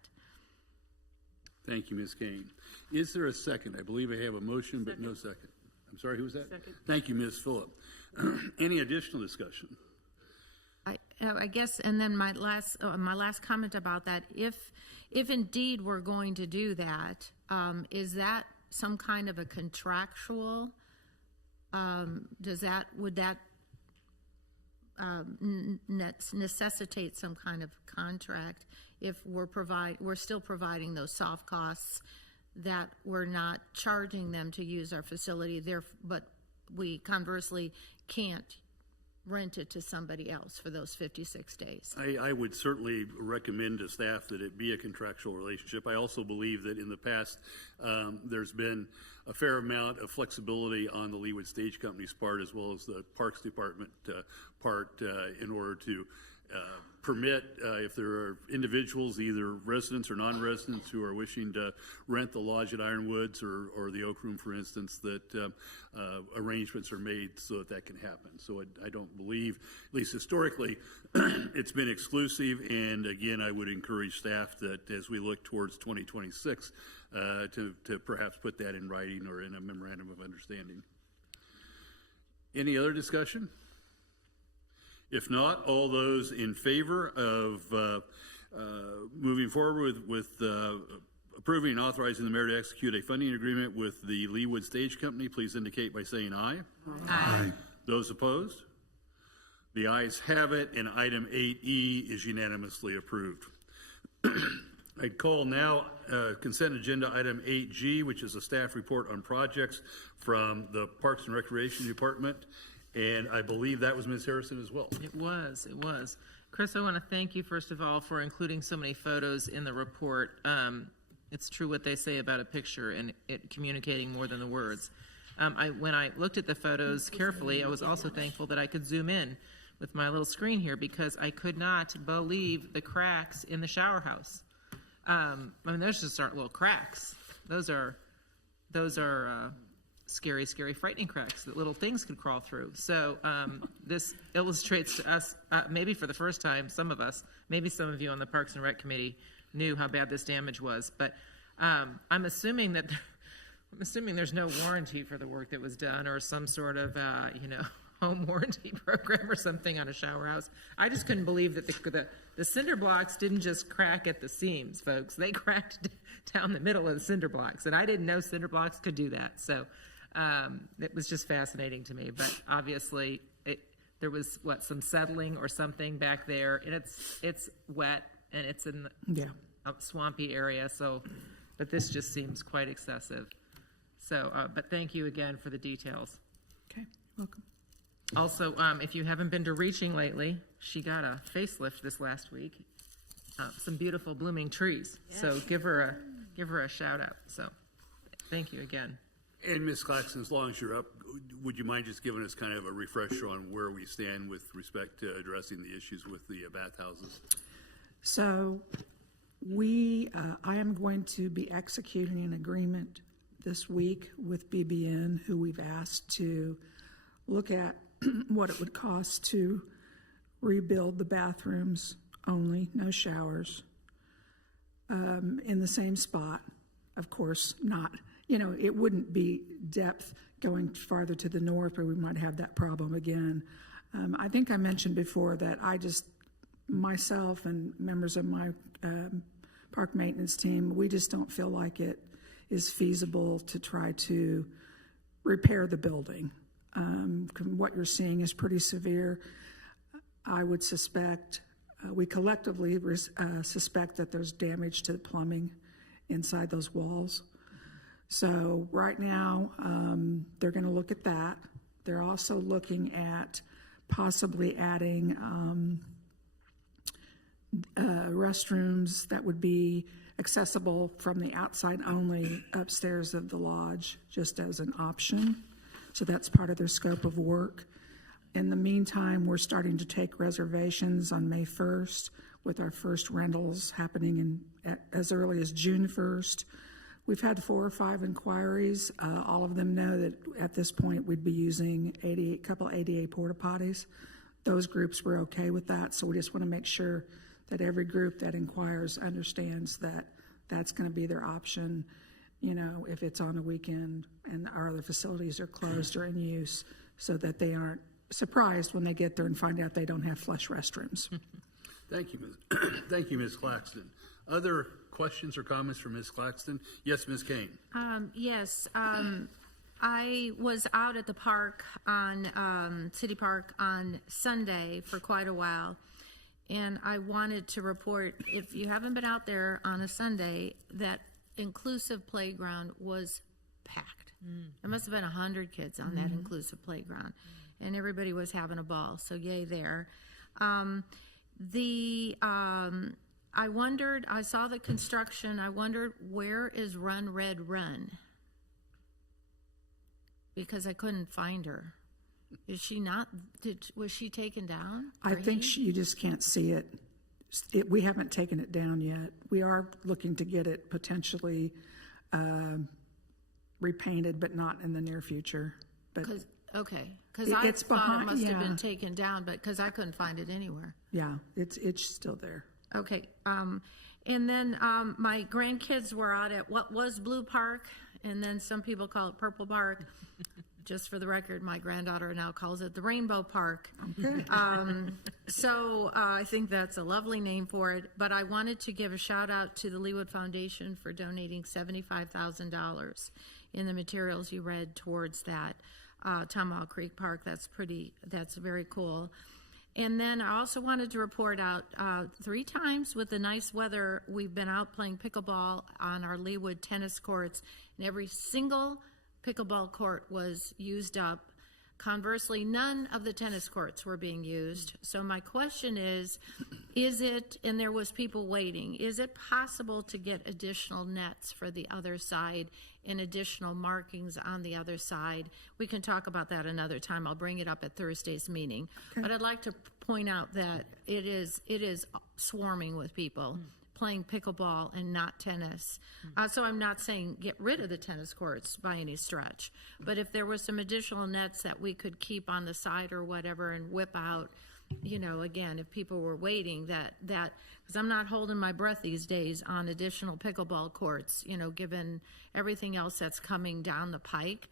Thank you, Ms. Kane. Is there a second? I believe I have a motion, but no second. I'm sorry, who was that? Second. Thank you, Ms. Phillip. Any additional discussion? I guess, and then my last comment about that, if indeed we're going to do that, is that some kind of a contractual? Would that necessitate some kind of contract if we're still providing those soft costs, that we're not charging them to use our facility there, but we conversely can't rent it to somebody else for those 56 days? I would certainly recommend to staff that it be a contractual relationship. I also believe that in the past, there's been a fair amount of flexibility on the Leawood Stage Company's part, as well as the Parks Department part, in order to permit, if there are individuals, either residents or non-residents, who are wishing to rent the lodge at Ironwoods or the Oak Room, for instance, that arrangements are made so that can happen. So I don't believe, at least historically, it's been exclusive. And again, I would encourage staff that as we look towards 2026, to perhaps put that in writing or in a memorandum of understanding. Any other discussion? If not, all those in favor of moving forward with approving and authorizing the mayor to execute a funding agreement with the Leawood Stage Company, please indicate by saying aye. Aye. Those opposed? The ayes have it, and item 8E is unanimously approved. I'd call now consent agenda item 8G, which is a staff report on projects from the Parks and Recreation Department. And I believe that was Ms. Harrison as well. It was. Chris, I want to thank you, first of all, for including so many photos in the report. It's true what they say about a picture and it communicating more than the words. When I looked at the photos carefully, I was also thankful that I could zoom in with my little screen here, because I could not believe the cracks in the shower house. I mean, those just aren't little cracks. Those are scary, frightening cracks that little things could crawl through. So this illustrates to us, maybe for the first time, some of us, maybe some of you on the Parks and Rec Committee knew how bad this damage was. But I'm assuming there's no warranty for the work that was done, or some sort of home warranty program or something on a shower house. I just couldn't believe that the cinder blocks didn't just crack at the seams, folks. They cracked down the middle of the cinder blocks, and I didn't know cinder blocks could do that. So it was just fascinating to me. But obviously, there was some settling or something back there, and it's wet and it's in a swampy area. So, but this just seems quite excessive. So, but thank you again for the details. Okay, welcome. Also, if you haven't been to Reaching lately, she got a facelift this last week. Some beautiful blooming trees. Yes. So give her a shout out. So thank you again. And Ms. Claxton, as long as you're up, would you mind just giving us kind of a refresher on where we stand with respect to addressing the issues with the bathhouses? So I am going to be executing an agreement this week with BBN, who we've asked to look at what it would cost to rebuild the bathrooms only, no showers, in the same spot. Of course, not, it wouldn't be depth going farther to the north where we might have that problem again. I think I mentioned before that myself and members of my park maintenance team, we just don't feel like it is feasible to try to repair the building. What you're seeing is pretty severe. I would suspect, we collectively suspect that there's damage to the plumbing inside those walls. So right now, they're going to look at that. They're also looking at possibly adding restrooms that would be accessible from the outside only upstairs of the lodge, just as an option. So that's part of their scope of work. In the meantime, we're starting to take reservations on May 1st with our first rentals happening as early as June 1st. We've had 4 or 5 inquiries. All of them know that at this point we'd be using a couple ADA porta potties. Those groups were okay with that, so we just want to make sure that every group that inquires understands that that's going to be their option, if it's on a weekend and our other facilities are closed or in use, so that they aren't surprised when they get there and find out they don't have flush restrooms. Thank you, Ms. Claxton. Other questions or comments from Ms. Claxton? Yes, Ms. Kane. Yes. I was out at the park on City Park on Sunday for quite a while, and I wanted to report, if you haven't been out there on a Sunday, that inclusive playground was packed. There must have been 100 kids on that inclusive playground, and everybody was having a ball, so yay there. I wondered, I saw the construction, I wondered, where is Run Red Run? Because I couldn't find her. Is she not, was she taken down? I think you just can't see it. We haven't taken it down yet. We are looking to get it potentially repainted, but not in the near future. But okay, because I thought it must have been taken down, but because I couldn't find it anywhere. Yeah, it's still there. Okay, and then my grandkids were out at what was Blue Park, and then some people call it Purple Park. Just for the record, my granddaughter now calls it the Rainbow Park. Okay. So I think that's a lovely name for it. But I wanted to give a shout out to the Leawood Foundation for donating $75,000 in the materials you read towards that Tomahawk Creek Park. That's very cool. And then I also wanted to report out 3 times with the nice weather, we've been out playing pickleball on our Leawood tennis courts, and every single pickleball court was used up. Conversely, none of the tennis courts were being used. So my question is it, and there was people waiting, is it possible to get additional nets for the other side and additional markings on the other side? We can talk about that another time. I'll bring it up at Thursday's meeting. Okay. But I'd like to point out that it is swarming with people playing pickleball and not tennis. So I'm not saying get rid of the tennis courts by any stretch, but if there was some additional nets that we could keep on the side or whatever and whip out, again, if people were waiting, that because I'm not holding my breath these days on additional pickleball courts, given everything else that's coming down the pike.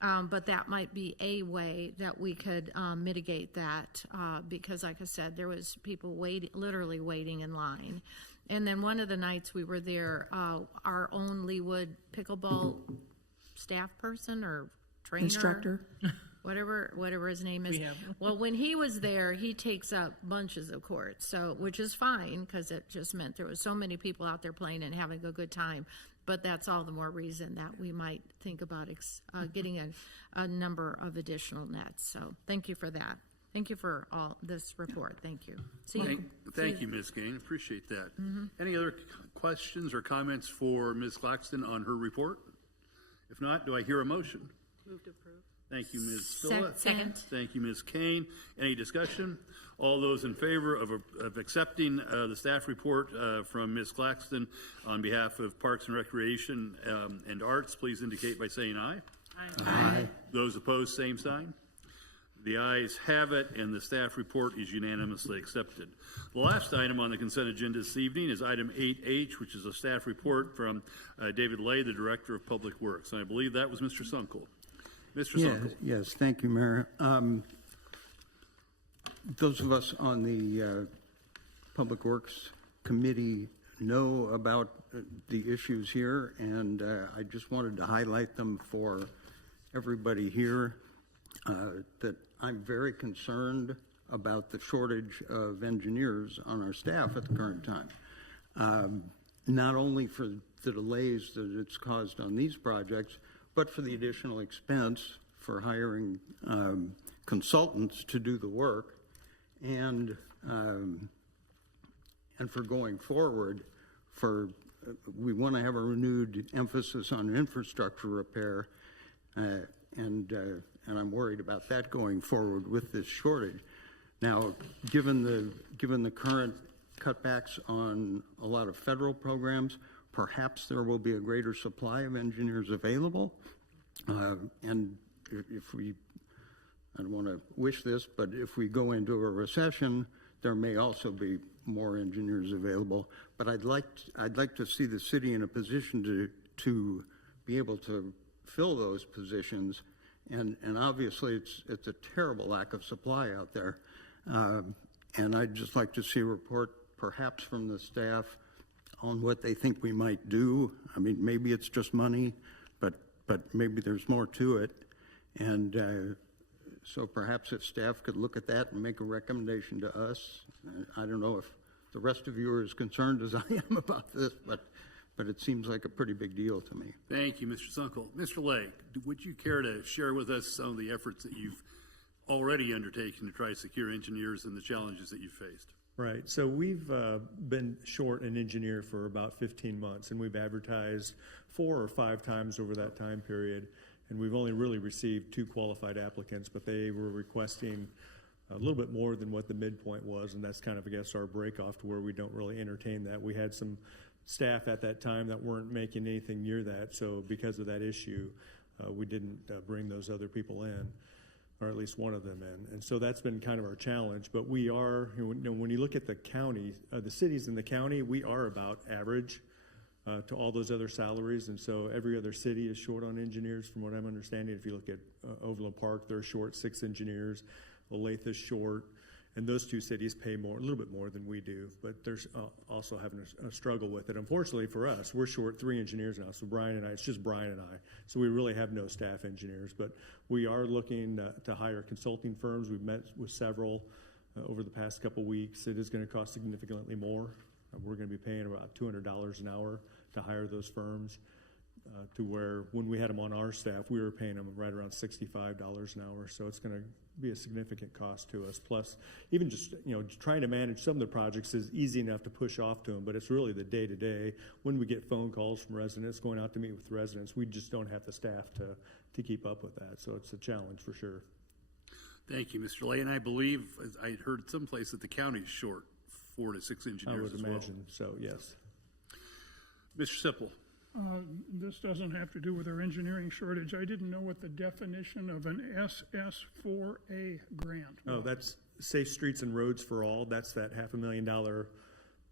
But that might be a way that we could mitigate that because, like I said, there was people literally waiting in line. And then one of the nights we were there, our own Leawood pickleball staff person or trainer. Instructor. whatever his name is. We have- Well, when he was there, he takes up bunches of courts, so, which is fine, because it just meant there was so many people out there playing and having a good time. But that's all the more reason that we might think about getting a number of additional nets. So thank you for that. Thank you for all this report. Thank you. See you. Thank you, Ms. Gain. Appreciate that. Any other questions or comments for Ms. Claxton on her report? If not, do I hear a motion? Move to approve. Thank you, Ms. Spilla. Second. Thank you, Ms. Kane. Any discussion? All those in favor of accepting the staff report from Ms. Claxton on behalf of Parks and Recreation and Arts, please indicate by saying aye. Aye. Those opposed, same sign. The ayes have it, and the staff report is unanimously accepted. The last item on the consent agenda this evening is item 8H, which is a staff report from David Lay, the Director of Public Works. And I believe that was Mr. Sunkel. Mr. Sunkel. Yes, thank you, Mayor. Those of us on the Public Works Committee know about the issues here, and I just wanted to highlight them for everybody here, that I'm very concerned about the shortage of engineers on our staff at the current time. Not only for the delays that it's caused on these projects, but for the additional expense for hiring consultants to do the work, and for going forward, we want to have a renewed emphasis on infrastructure repair, and I'm worried about that going forward with this shortage. Now, given the current cutbacks on a lot of federal programs, perhaps there will be a greater supply of engineers available, and if we, I don't want to wish this, but if we go into a recession, there may also be more engineers available. But I'd like to see the city in a position to be able to fill those positions. And obviously, it's a terrible lack of supply out there. And I'd just like to see a report, perhaps from the staff, on what they think we might do. I mean, maybe it's just money, but maybe there's more to it. And so perhaps if staff could look at that and make a recommendation to us. I don't know if the rest of you are as concerned as I am about this, but it seems like a pretty big deal to me. Thank you, Mr. Sunkel. Mr. Lay, would you care to share with us some of the efforts that you've already undertaken to try to secure engineers and the challenges that you've faced? Right. So we've been short an engineer for about 15 months, and we've advertised 4 or 5 times over that time period, and we've only really received 2 qualified applicants, but they were requesting a little bit more than what the midpoint was, and that's kind of, I guess, our break off to where we don't really entertain that. We had some staff at that time that weren't making anything near that, so because of that issue, we didn't bring those other people in, or at least one of them in. And so that's been kind of our challenge. But we are, when you look at the county, the cities in the county, we are about average to all those other salaries. And so every other city is short on engineers, from what I'm understanding. If you look at Overland Park, they're short 6 engineers. Olathe is short. And those 2 cities pay more, a little bit more than we do, but they're also having a struggle with it. Unfortunately for us, we're short 3 engineers now. So Brian and I, it's just Brian and I. So we really have no staff engineers, but we are looking to hire consulting firms. We've met with several over the past couple weeks. It is going to cost significantly more. We're going to be paying about $200 an hour to hire those firms. To where when we had them on our staff, we were paying them right around $65 an hour. So it's going to be a significant cost to us. Plus, even just trying to manage some of the projects is easy enough to push off to them, but it's really the day-to-day. When we get phone calls from residents, going out to meet with residents, we just don't have the staff to keep up with that. So it's a challenge for sure. Thank you, Mr. Lay. And I believe I heard someplace that the county is short 4 to 6 engineers as well. I would imagine so, yes. Mr. Sipple. This doesn't have to do with our engineering shortage. I didn't know what the definition of an SS4A grant was. Oh, that's Safe Streets and Roads for All. That's that $500,000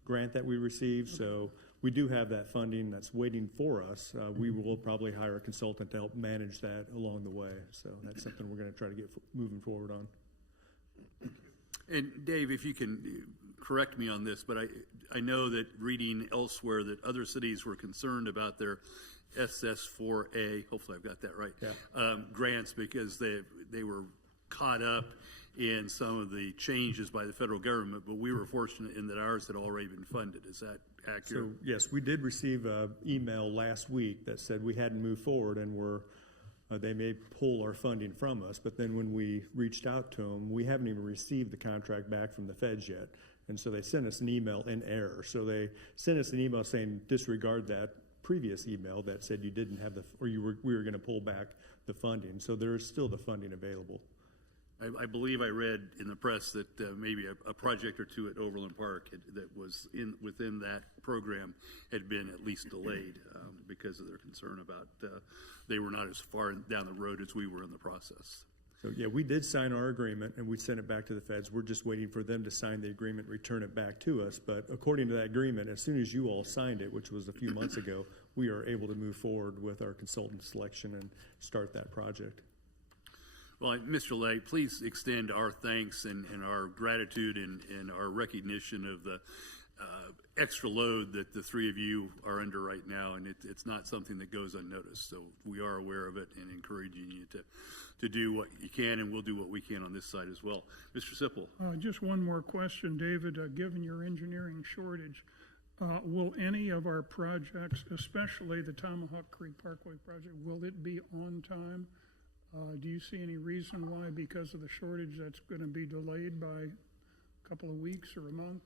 grant that we received. So we do have that funding that's waiting for us. We will probably hire a consultant to help manage that along the way. So that's something we're going to try to get moving forward on. And Dave, if you can correct me on this, but I know that reading elsewhere that other cities were concerned about their SS4A, hopefully I've got that right, grants, because they were caught up in some of the changes by the federal government, but we were fortunate in that ours had already been funded. Is that accurate? So, yes, we did receive an email last week that said we hadn't moved forward and they may pull our funding from us. But then when we reached out to them, we haven't even received the contract back from the feds yet. And so they sent us an email in error. So they sent us an email saying disregard that previous email that said you didn't have we were going to pull back the funding. So there is still the funding available. I believe I read in the press that maybe a project or two at Overland Park that was within that program had been at least delayed because of their concern about they were not as far down the road as we were in the process. So, yeah, we did sign our agreement, and we sent it back to the feds. We're just waiting for them to sign the agreement, return it back to us. But according to that agreement, as soon as you all signed it, which was a few months ago, we are able to move forward with our consultant selection and start that project. Well, Mr. Lay, please extend our thanks and our gratitude and our recognition of the extra load that the three of you are under right now, and it's not something that goes unnoticed. So we are aware of it and encouraging you to do what you can, and we'll do what we can on this side as well. Mr. Sipple. Just one more question, David. Given your engineering shortage, will any of our projects, especially the Tomahawk Creek Parkway project, will it be on time? Do you see any reason why, because of the shortage, that's going to be delayed by a couple of weeks or a month?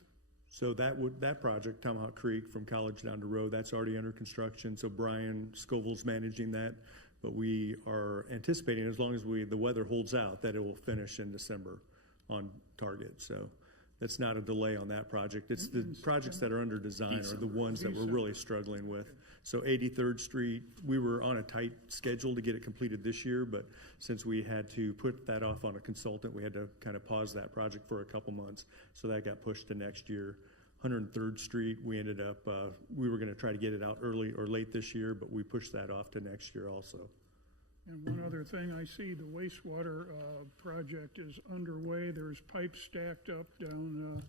So that project, Tomahawk Creek from College down to Row, that's already under construction. So Brian Scoville's managing that, but we are anticipating, as long as the weather holds out, that it will finish in December on target. So that's not a delay on that project. It's the projects that are under design are the ones that we're really struggling with. So 83rd Street, we were on a tight schedule to get it completed this year, but since we had to put that off on a consultant, we had to kind of pause that project for a couple months. So that got pushed to next year. 103rd Street, we ended up, we were going to try to get it out early or late this year, but we pushed that off to next year also. And one other thing, I see the wastewater project is underway. There's pipes stacked up down,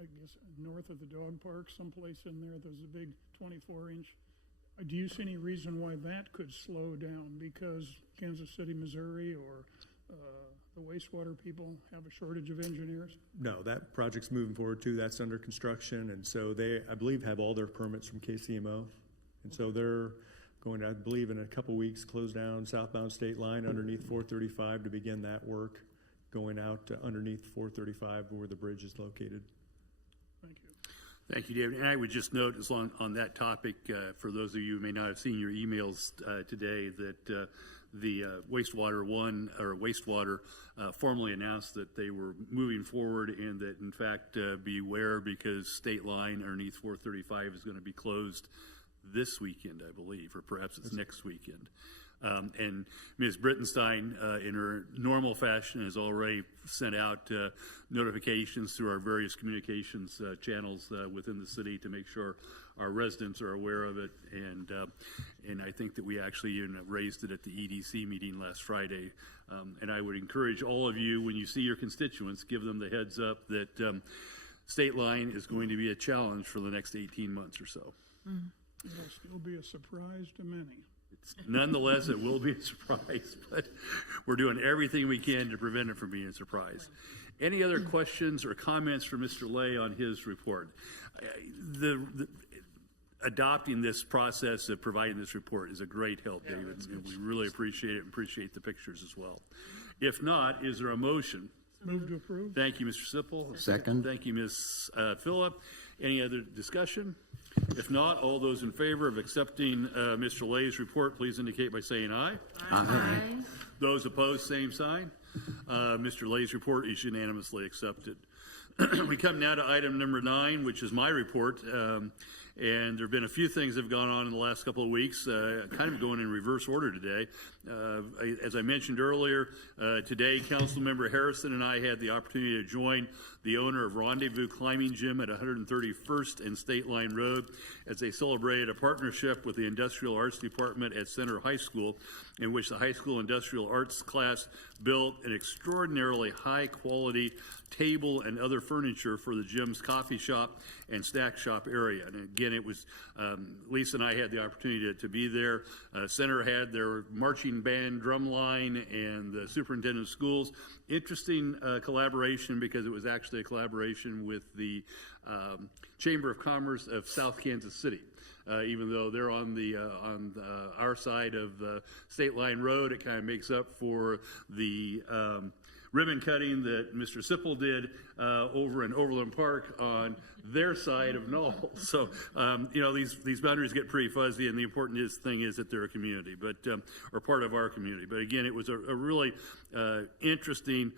I guess north of the dog park, someplace in there. There's a big 24-inch. Do you see any reason why that could slow down? Because Kansas City, Missouri, or the wastewater people have a shortage of engineers? No, that project's moving forward too. That's under construction, and so they, I believe, have all their permits from KCMO, and so they're going to, I believe, in a couple weeks, close down southbound state line underneath 435 to begin that work, going out to underneath 435 where the bridge is located. Thank you. Thank you, David. And I would just note, as long on that topic, for those of you who may not have seen your emails today, that the wastewater formally announced that they were moving forward, and that, in fact, beware, because state line underneath 435 is going to be closed this weekend, I believe, or perhaps it's next weekend. And Ms. Brittenstein, in her normal fashion, has already sent out notifications through our various communications channels within the city to make sure our residents are aware of it. And I think that we actually even raised it at the EDC meeting last Friday. And I would encourage all of you, when you see your constituents, give them the heads up that state line is going to be a challenge for the next 18 months or so. Mm-hmm. It'll still be a surprise to many. Nonetheless, it will be a surprise, but we're doing everything we can to prevent it from being a surprise. Any other questions or comments from Mr. Lay on his report? Adopting this process of providing this report is a great help, David, and we really appreciate it and appreciate the pictures as well. If not, is there a motion? Move to approve. Thank you, Mr. Sipple. Second. Thank you, Ms. Phillip. Any other discussion? If not, all those in favor of accepting Mr. Lay's report, please indicate by saying aye. Aye. Those opposed, same sign. Mr. Lay's report is unanimously accepted. We come now to item number 9, which is my report. And there have been a few things that have gone on in the last couple of weeks, kind of going in reverse order today. As I mentioned earlier, today Councilmember Harrison and I had the opportunity to join the owner of Rendezvous Climbing Gym at 131st and State Line Road as they celebrated a partnership with the Industrial Arts Department at Center High School, in which the high school industrial arts class built an extraordinarily high quality table and other furniture for the gym's coffee shop and snack shop area. And again, it was Lisa and I had the opportunity to be there. Center had their marching band, drum line, and the superintendent of schools. Interesting collaboration, because it was actually a collaboration with the Chamber of Commerce of South Kansas City. Even though they're on our side of State Line Road, it kind of makes up for the ribbon cutting that Mr. Sipple did over in Overland Park on their side of Knoll. So, these boundaries get pretty fuzzy, and the important thing is that they're a community, or part of our community. But again, it was a really interesting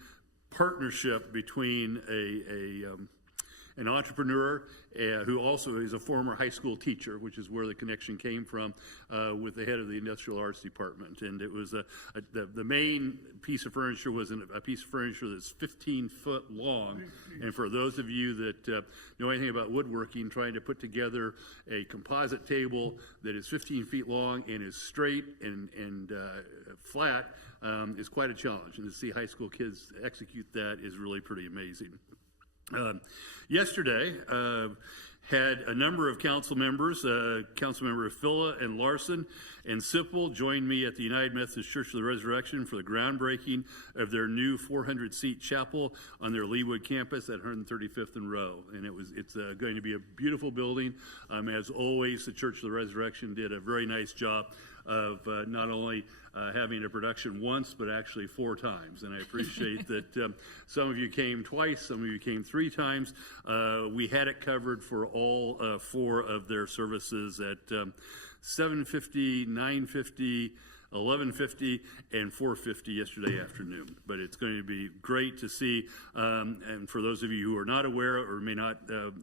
partnership between an entrepreneur who also is a former high school teacher, which is where the connection came from, with the head of the industrial arts department. And it was the main piece of furniture was a piece of furniture that's 15 foot long. And for those of you that know anything about woodworking, trying to put together a composite table that is 15 feet long and is straight and flat is quite a challenge. And to see high school kids execute that is really pretty amazing. Yesterday, had a number of council members, Councilmember Filla and Larson and Sipple joined me at the United Methodist Church of the Resurrection for the groundbreaking of their new 400-seat chapel on their Leawood campus at 135th and Row. And it's going to be a beautiful building. As always, the Church of the Resurrection did a very nice job of not only having a production once, but actually 4 times. And I appreciate that some of you came twice, some of you came 3 times. We had it covered for all 4 of their services at 7:50, 9:50, 11:50 and 4:50 yesterday afternoon. But it's going to be great to see, and for those of you who are not aware or may not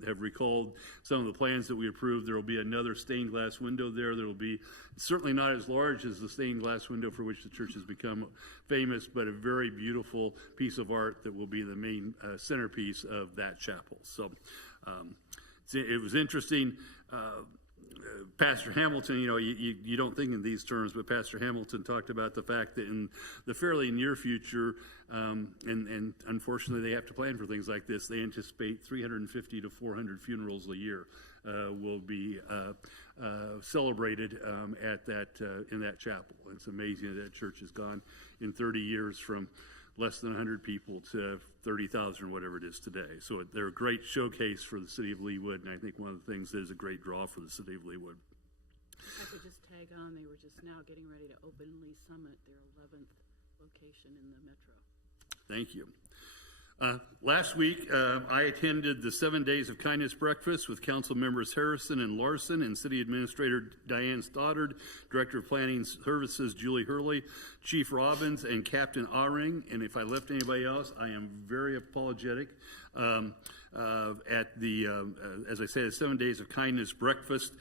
have recalled some of the plans that we approved, there will be another stained glass window there. There will be certainly not as large as the stained glass window for which the church has become famous, but a very beautiful piece of art that will be the main centerpiece of that chapel. So it was interesting. Pastor Hamilton, you don't think in these terms, but Pastor Hamilton talked about the fact that in the fairly near future, and unfortunately they have to plan for things like this, they anticipate 350 to 400 funerals a year will be celebrated in that chapel. It's amazing that church has gone in 30 years from less than 100 people to 30,000 or whatever it is today. So they're a great showcase for the city of Leawood, and I think one of the things that is a great draw for the city of Leawood. If I could just tag on, they were just now getting ready to open Lee Summit, their 11th location in the metro. Thank you. Last week, I attended the 7 Days of Kindness breakfast with Council Members Harrison and Larson and City Administrator Diane Stoddard, Director of Planning Services Julie Hurley, Chief Robbins, and Captain Ahring. And if I left anybody else, I am very apologetic. At the, as I said, the 7 Days of Kindness breakfast.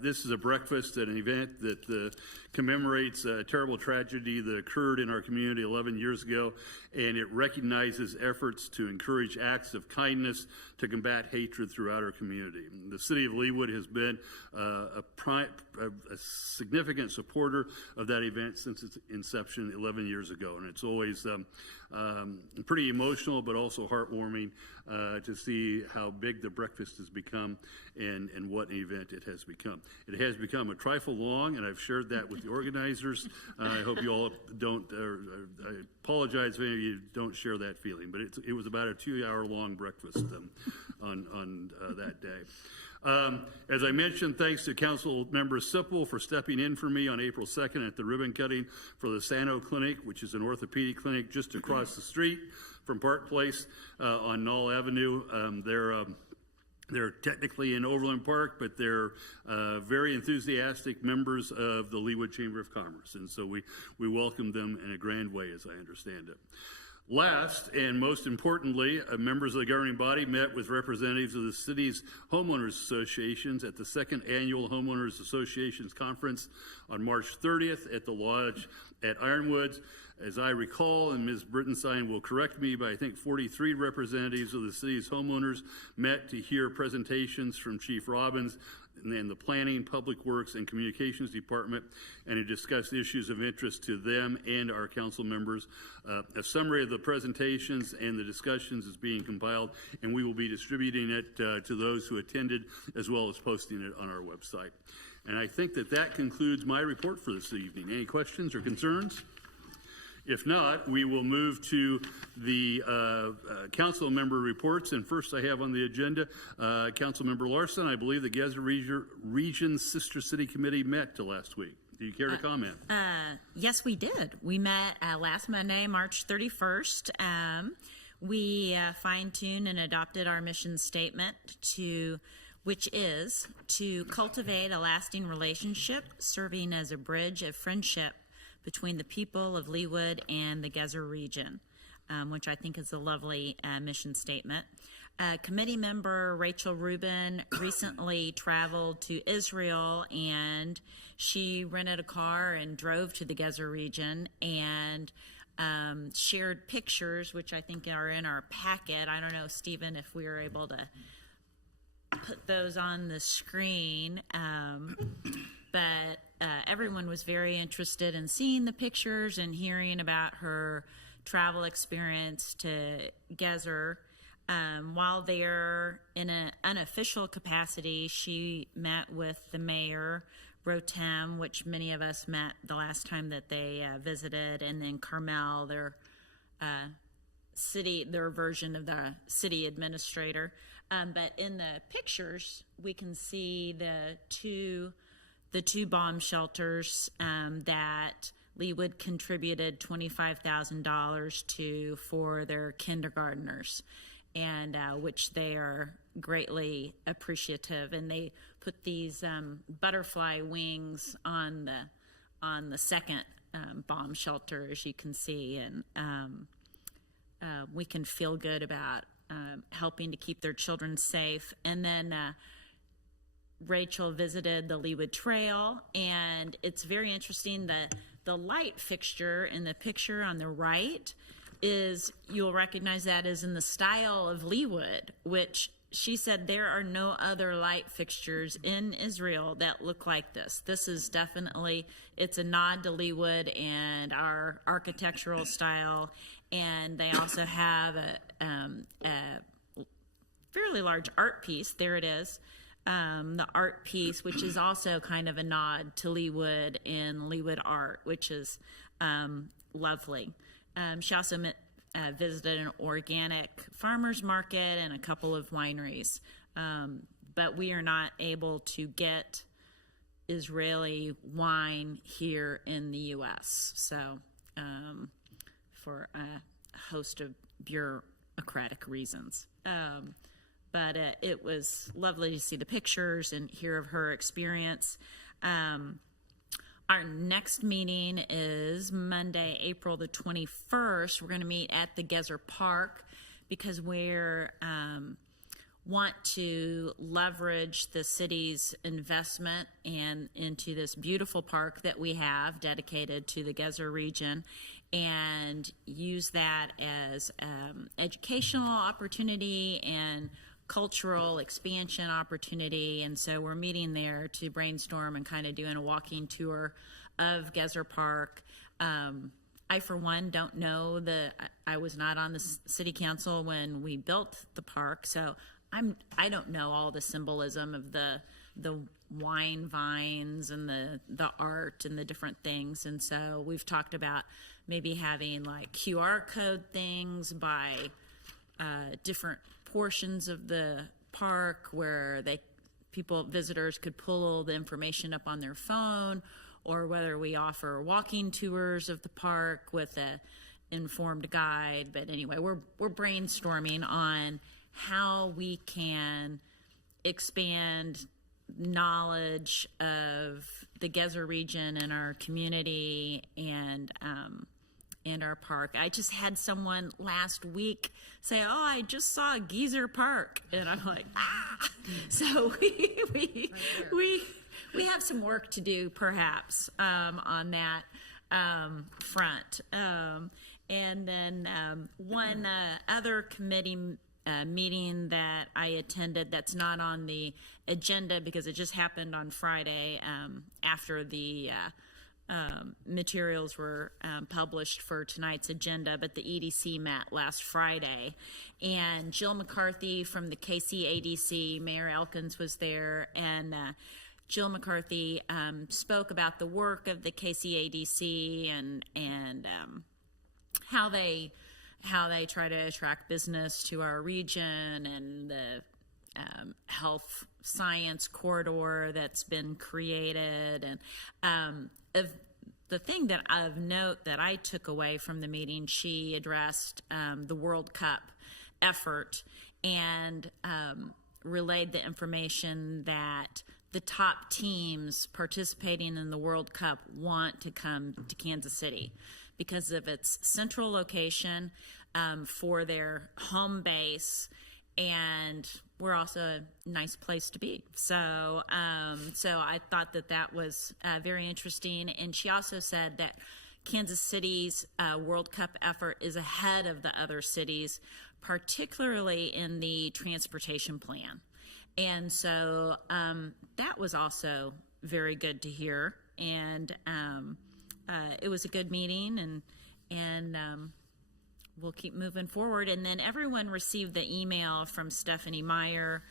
This is a breakfast at an event that commemorates a terrible tragedy that occurred in our community 11 years ago, and it recognizes efforts to encourage acts of kindness to combat hatred throughout our community. The city of Leawood has been a significant supporter of that event since its inception 11 years ago, and it's always pretty emotional but also heartwarming to see how big the breakfast has become and what an event it has become. It has become a trifle long, and I've shared that with the organizers. I hope you all don't, I apologize if any of you don't share that feeling, but it was about a 2-hour long breakfast on that day. As I mentioned, thanks to Council Member Sipple for stepping in for me on April 2nd at the ribbon cutting for the Sano Clinic, which is an orthopedic clinic just across the street from Park Place on Knoll Avenue. They're technically in Overland Park, but they're very enthusiastic members of the Leawood Chamber of Commerce, and so we welcome them in a grand way, as I understand it. Last, and most importantly, members of the governing body met with representatives of the city's homeowners associations at the 2nd Annual Homeowners Associations Conference on March 30th at the Lodge at Ironwoods. As I recall, and Ms. Brittenstein will correct me, but I think 43 representatives of the city's homeowners met to hear presentations from Chief Robbins and then the Planning, Public Works, and Communications Department, and to discuss issues of interest to them and our council members. A summary of the presentations and the discussions is being compiled, and we will be distributing it to those who attended, as well as posting it on our website. And I think that concludes my report for this evening. Any questions or concerns? If not, we will move to the council member reports. And first I have on the agenda, Council Member Larson. I believe the Geza Region Sister City Committee met last week. Do you care to comment? Yes, we did. We met last Monday, March 31st. We fine-tuned and adopted our mission statement, which is to cultivate a lasting relationship, serving as a bridge of friendship between the people of Leawood and the Geza region, which I think is a lovely mission statement. Committee member Rachel Rubin recently traveled to Israel, and she rented a car and drove to the Geza region and shared pictures, which I think are in our packet. I don't know, Stephen, if we were able to put those on the screen, but everyone was very interested in seeing the pictures and hearing about her travel experience to Geza. While there in an unofficial capacity, she met with the mayor, Rotem, which many of us met the last time that they visited, and then Carmel, their version of the city administrator. But in the pictures, we can see the two bomb shelters that Leawood contributed $25,000 to for their kindergartners, and which they are greatly appreciative. And they put these butterfly wings on the second bomb shelter, as you can see, and we can feel good about helping to keep their children safe. And then Rachel visited the Leawood Trail, and it's very interesting that the light fixture in the picture on the right is, you'll recognize that as in the style of Leawood, which she said there are no other light fixtures in Israel that look like this. This is definitely, it's a nod to Leawood and our architectural style. And they also have a fairly large art piece. There it is. The art piece, which is also kind of a nod to Leawood and Leawood art, which is lovely. She also visited an organic farmer's market and a couple of wineries. But we are not able to get Israeli wine here in the U.S. So for a host of bureaucratic reasons. But it was lovely to see the pictures and hear of her experience. Our next meeting is Monday, April the 21st. We're going to meet at the Geza Park because we're want to leverage the city's investment and into this beautiful park that we have dedicated to the Geza region, and use that as educational opportunity and cultural expansion opportunity. And so we're meeting there to brainstorm and kind of doing a walking tour of Geza Park. I, for one, don't know I was not on the city council when we built the park, so I don't know all the symbolism of the wine vines and the art and the different things. And so we've talked about maybe having like QR code things by different portions of the park where visitors could pull the information up on their phone, or whether we offer walking tours of the park with a informed guide. But anyway, we're brainstorming on how we can expand knowledge of the Geza region and our community and our park. I just had someone last week say, "Oh, I just saw Geyser Park," and I'm like, ah. So we have some work to do, perhaps, on that. front. And then one other committee meeting that I attended that's not on the agenda because it just happened on Friday after the materials were published for tonight's agenda, but the EDC met last Friday. And Jill McCarthy from the KCADC, Mayor Elkins was there, and Jill McCarthy spoke about the work of the KCADC and how they try to attract business to our region, and the health science corridor that's been created. And the thing that of note that I took away from the meeting, she addressed the World Cup effort and relayed the information that the top teams participating in the World Cup want to come to Kansas City because of its central location for their home base, and we're also a nice place to be. So I thought that was very interesting. And she also said that Kansas City's World Cup effort is ahead of the other cities, particularly in the transportation plan. And so that was also very good to hear. And it was a good meeting, and we'll keep moving forward. And then everyone received the email from Stephanie Meyer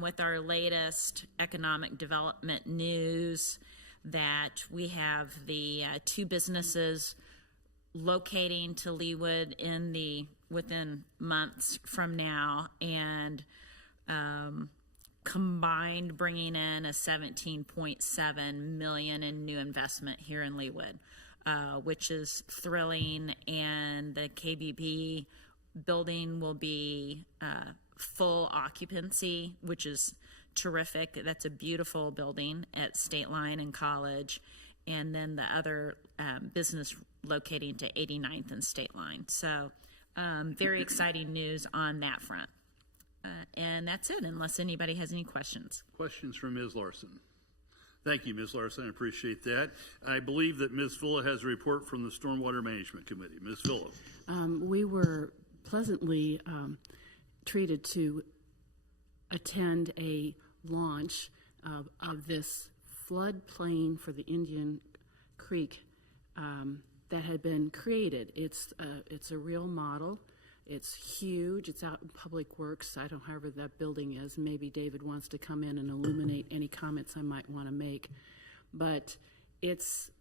with our latest economic development news, that we have the two businesses locating to Leawood within months from now, and combined bringing in a $17.7 million in new investment here in Leawood, which is thrilling. And the KBP building will be full occupancy, which is terrific. That's a beautiful building at State Line and College. And then the other business locating to 89th and State Line. So very exciting news on that front. And that's it, unless anybody has any questions. Questions from Ms. Larson? Thank you, Ms. Larson. I appreciate that. I believe that Ms. Villa has a report from the Stormwater Management Committee. Ms. Villa. We were pleasantly treated to attend a launch of this floodplain for the Indian Creek that had been created. It's a real model. It's huge. It's out in Public Works. I don't know, however that building is. Maybe David wants to come in and illuminate any comments I might want to make. But it's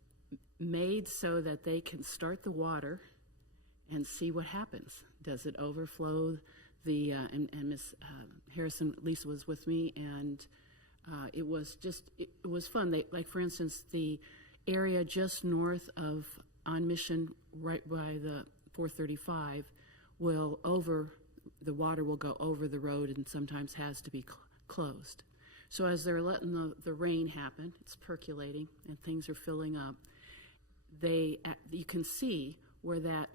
made so that they can start the water and see what happens. Does it overflow? And Ms. Harrison, Lisa was with me, and it was fun. Like, for instance, the area just north of On Mission, right by the 435, the water will go over the road and sometimes has to be closed. So as they're letting the rain happen, it's percolating and things are filling up, you can see where that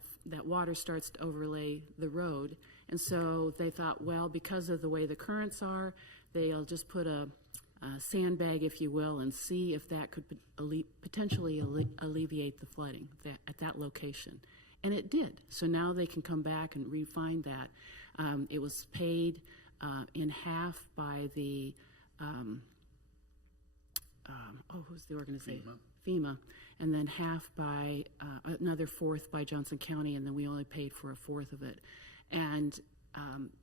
water starts to overlay the road. And so they thought, well, because of the way the currents are, they'll just put a sandbag, if you will, and see if that could potentially alleviate the flooding at that location. And it did. So now they can come back and refine that. It was paid in half by the, who's the organization? FEMA. And then half by, another fourth by Johnson County, and then we only paid for a fourth of it. And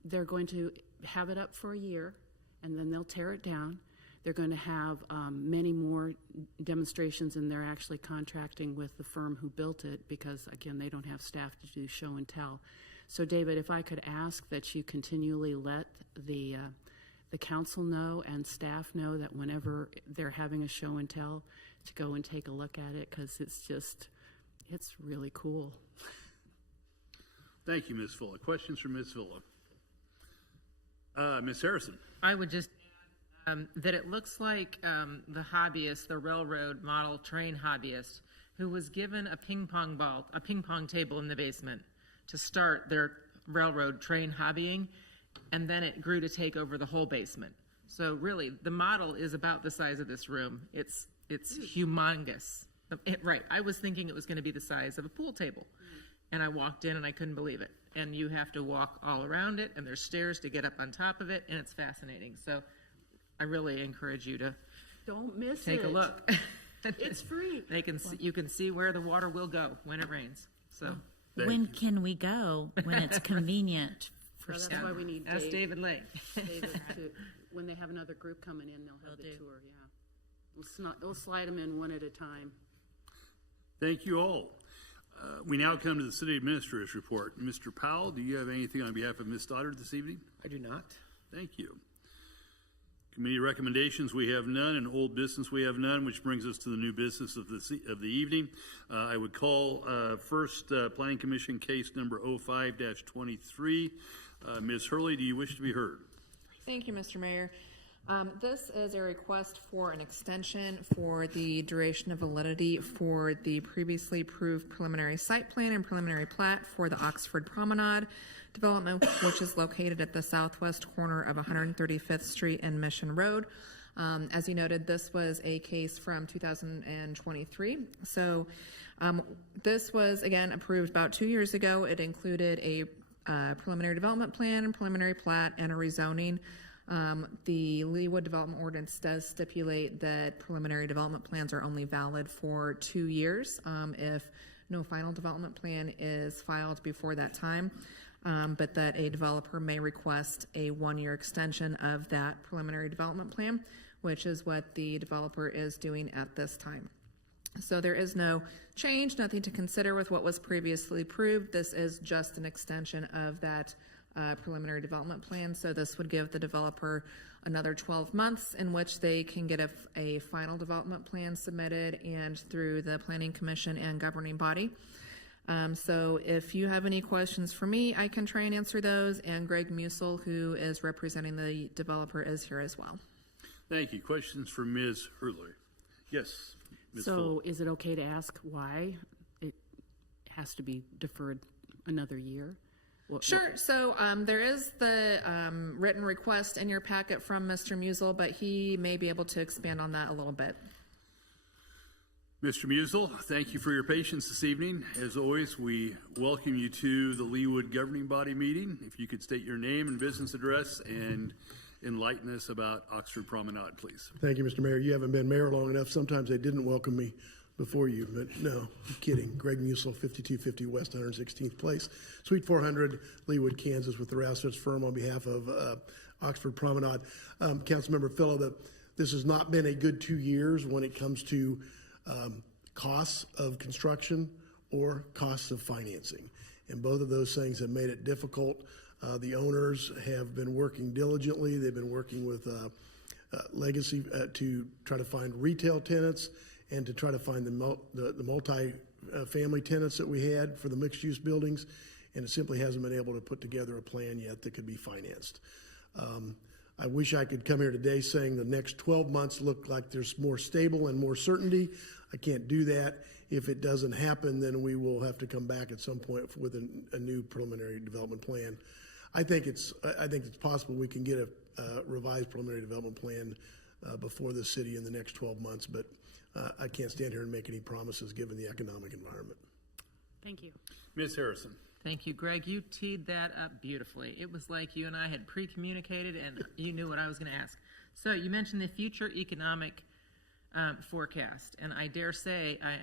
they're going to have it up for a year, and then they'll tear it down. They're going to have many more demonstrations, and they're actually contracting with the firm who built it because, again, they don't have staff to do show and tell. So, David, if I could ask that you continually let the council know and staff know that whenever they're having a show and tell, to go and take a look at it, because it's really cool. Thank you, Ms. Villa. Questions from Ms. Villa? Ms. Harrison. I would just that it looks like the hobbyist, the railroad model train hobbyist, who was given a ping pong table in the basement to start their railroad train hobbying, and then it grew to take over the whole basement. So really, the model is about the size of this room. It's humongous. Right. I was thinking it was going to be the size of a pool table. And I walked in and I couldn't believe it. And you have to walk all around it, and there's stairs to get up on top of it, and it's fascinating. So I really encourage you to Don't miss it. take a look. It's free. You can see where the water will go when it rains. So When can we go? When it's convenient for So that's why we need ask David Lake. David to, when they have another group coming in, they'll have the tour, yeah. We'll slide them in one at a time. Thank you all. We now come to the city administrator's report. Mr. Powell, do you have anything on behalf of Ms. Stoddard this evening? I do not. Thank you. Committee recommendations, we have none, and old business, we have none, which brings us to the new business of the evening. I would call first Planning Commission case number 05-23. Ms. Hurley, do you wish to be heard? Thank you, Mr. Mayor. This is a request for an extension for the duration of validity for the previously approved preliminary site plan and preliminary plat for the Oxford Promenade development, which is located at the southwest corner of 135th Street and Mission Road. As you noted, this was a case from 2023. So this was, again, approved about 2 years ago. It included a preliminary development plan, preliminary plat, and a rezoning. The Leawood Development Ordinance does stipulate that preliminary development plans are only valid for 2 years if no final development plan is filed before that time, but that a developer may request a 1-year extension of that preliminary development plan, which is what the developer is doing at this time. So there is no change, nothing to consider with what was previously approved. This is just an extension of that preliminary development plan. So this would give the developer another 12 months in which they can get a final development plan submitted and through the Planning Commission and governing body. So if you have any questions for me, I can try and answer those. And Greg Musil, who is representing the developer, is here as well. Thank you. Questions for Ms. Hurley? Yes. Ms. So Fuller. is it okay to ask why it has to be deferred another year? Sure. So there is the written request in your packet from Mr. Musil, but he may be able to expand on that a little bit. Mr. Musil, thank you for your patience this evening. As always, we welcome you to the Leawood Governing Body meeting. If you could state your name and business address and enlighten us about Oxford Promenade, please. Thank you, Mr. Mayor. You haven't been mayor long enough. Sometimes they didn't welcome me before you, but no, I'm kidding. Greg Musil, 5250 West 116th Place, Suite 400, Leawood, Kansas, with the Rasmus firm on behalf of Oxford Promenade. Councilmember Fellow, this has not been a good 2 years when it comes to costs of construction or costs of financing. And both of those things have made it difficult. The owners have been working diligently. They've been working with Legacy to try to find retail tenants and to try to find the multi-family tenants that we had for the mixed-use buildings, and it simply hasn't been able to put together a plan yet that could be financed. I wish I could come here today saying the next 12 months look like there's more stable and more certainty. I can't do that. If it doesn't happen, then we will have to come back at some point with a new preliminary development plan. I think it's possible we can get a revised preliminary development plan before the city in the next 12 months, but I can't stand here and make any promises given the economic environment. Thank you. Ms. Harrison. Thank you, Greg. You teed that up beautifully. It was like you and I had pre-communicated and you knew what I was going to ask. So you mentioned the future economic forecast, and I dare say I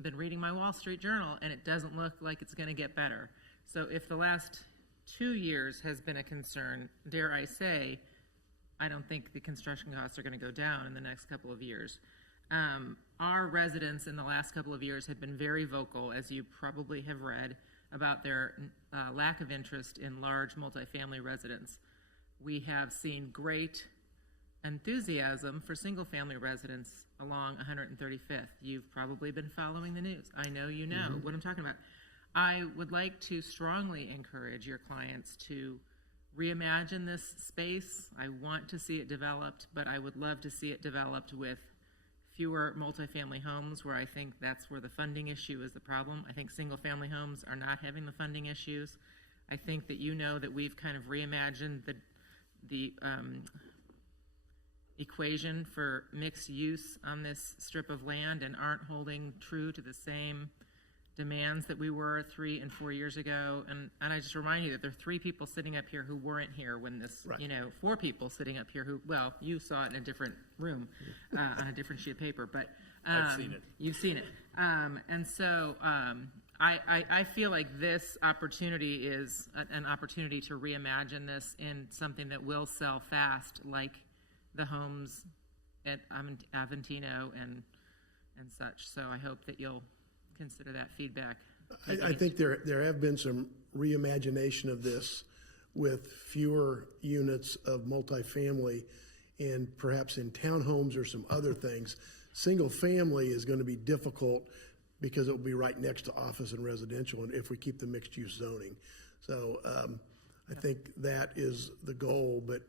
been reading my Wall Street Journal, and it doesn't look like it's going to get better. So if the last 2 years has been a concern, dare I say, I don't think the construction costs are going to go down in the next couple of years. Our residents in the last couple of years have been very vocal, as you probably have read, about their lack of interest in large multifamily residents. We have seen great enthusiasm for single-family residents along 135th. You've probably been following the news. I know you know what I'm talking about. I would like to strongly encourage your clients to reimagine this space. I want to see it developed, but I would love to see it developed with fewer multifamily homes, where I think that's where the funding issue is the problem. I think single-family homes are not having the funding issues. I think that you know that we've kind of reimagined the equation for mixed use on this strip of land and aren't holding true to the same demands that we were 3 and 4 years ago. And I just remind you that there are 3 people sitting up here who weren't here when this, 4 people sitting up here who, well, you saw it in a different room on a different sheet of paper, but I've seen it. You've seen it. And so I feel like this opportunity is an opportunity to reimagine this in something that will sell fast, like the homes at Aventino and such. So I hope that you'll consider that feedback. I think there have been some reimagination of this with fewer units of multifamily and perhaps in townhomes or some other things. Single family is going to be difficult because it will be right next to office and residential, and if we keep the mixed use zoning. So I think that is the goal, but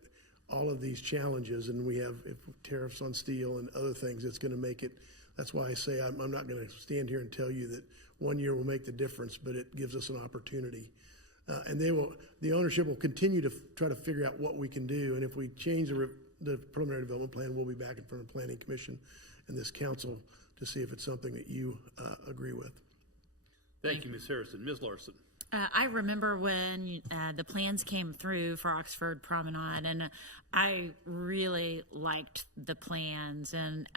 all of these challenges, and we have tariffs on steel and other things, it's going to make it. That's why I say I'm not going to stand here and tell you that 1 year will make the difference, but it gives us an opportunity. And the ownership will continue to try to figure out what we can do. And if we change the preliminary development plan, we'll be back in front of the Planning Commission and this council to see if it's something that you agree with. Thank you, Ms. Harrison. Ms. Larson. I remember when the plans came through for Oxford Promenade, and I really liked the plans, and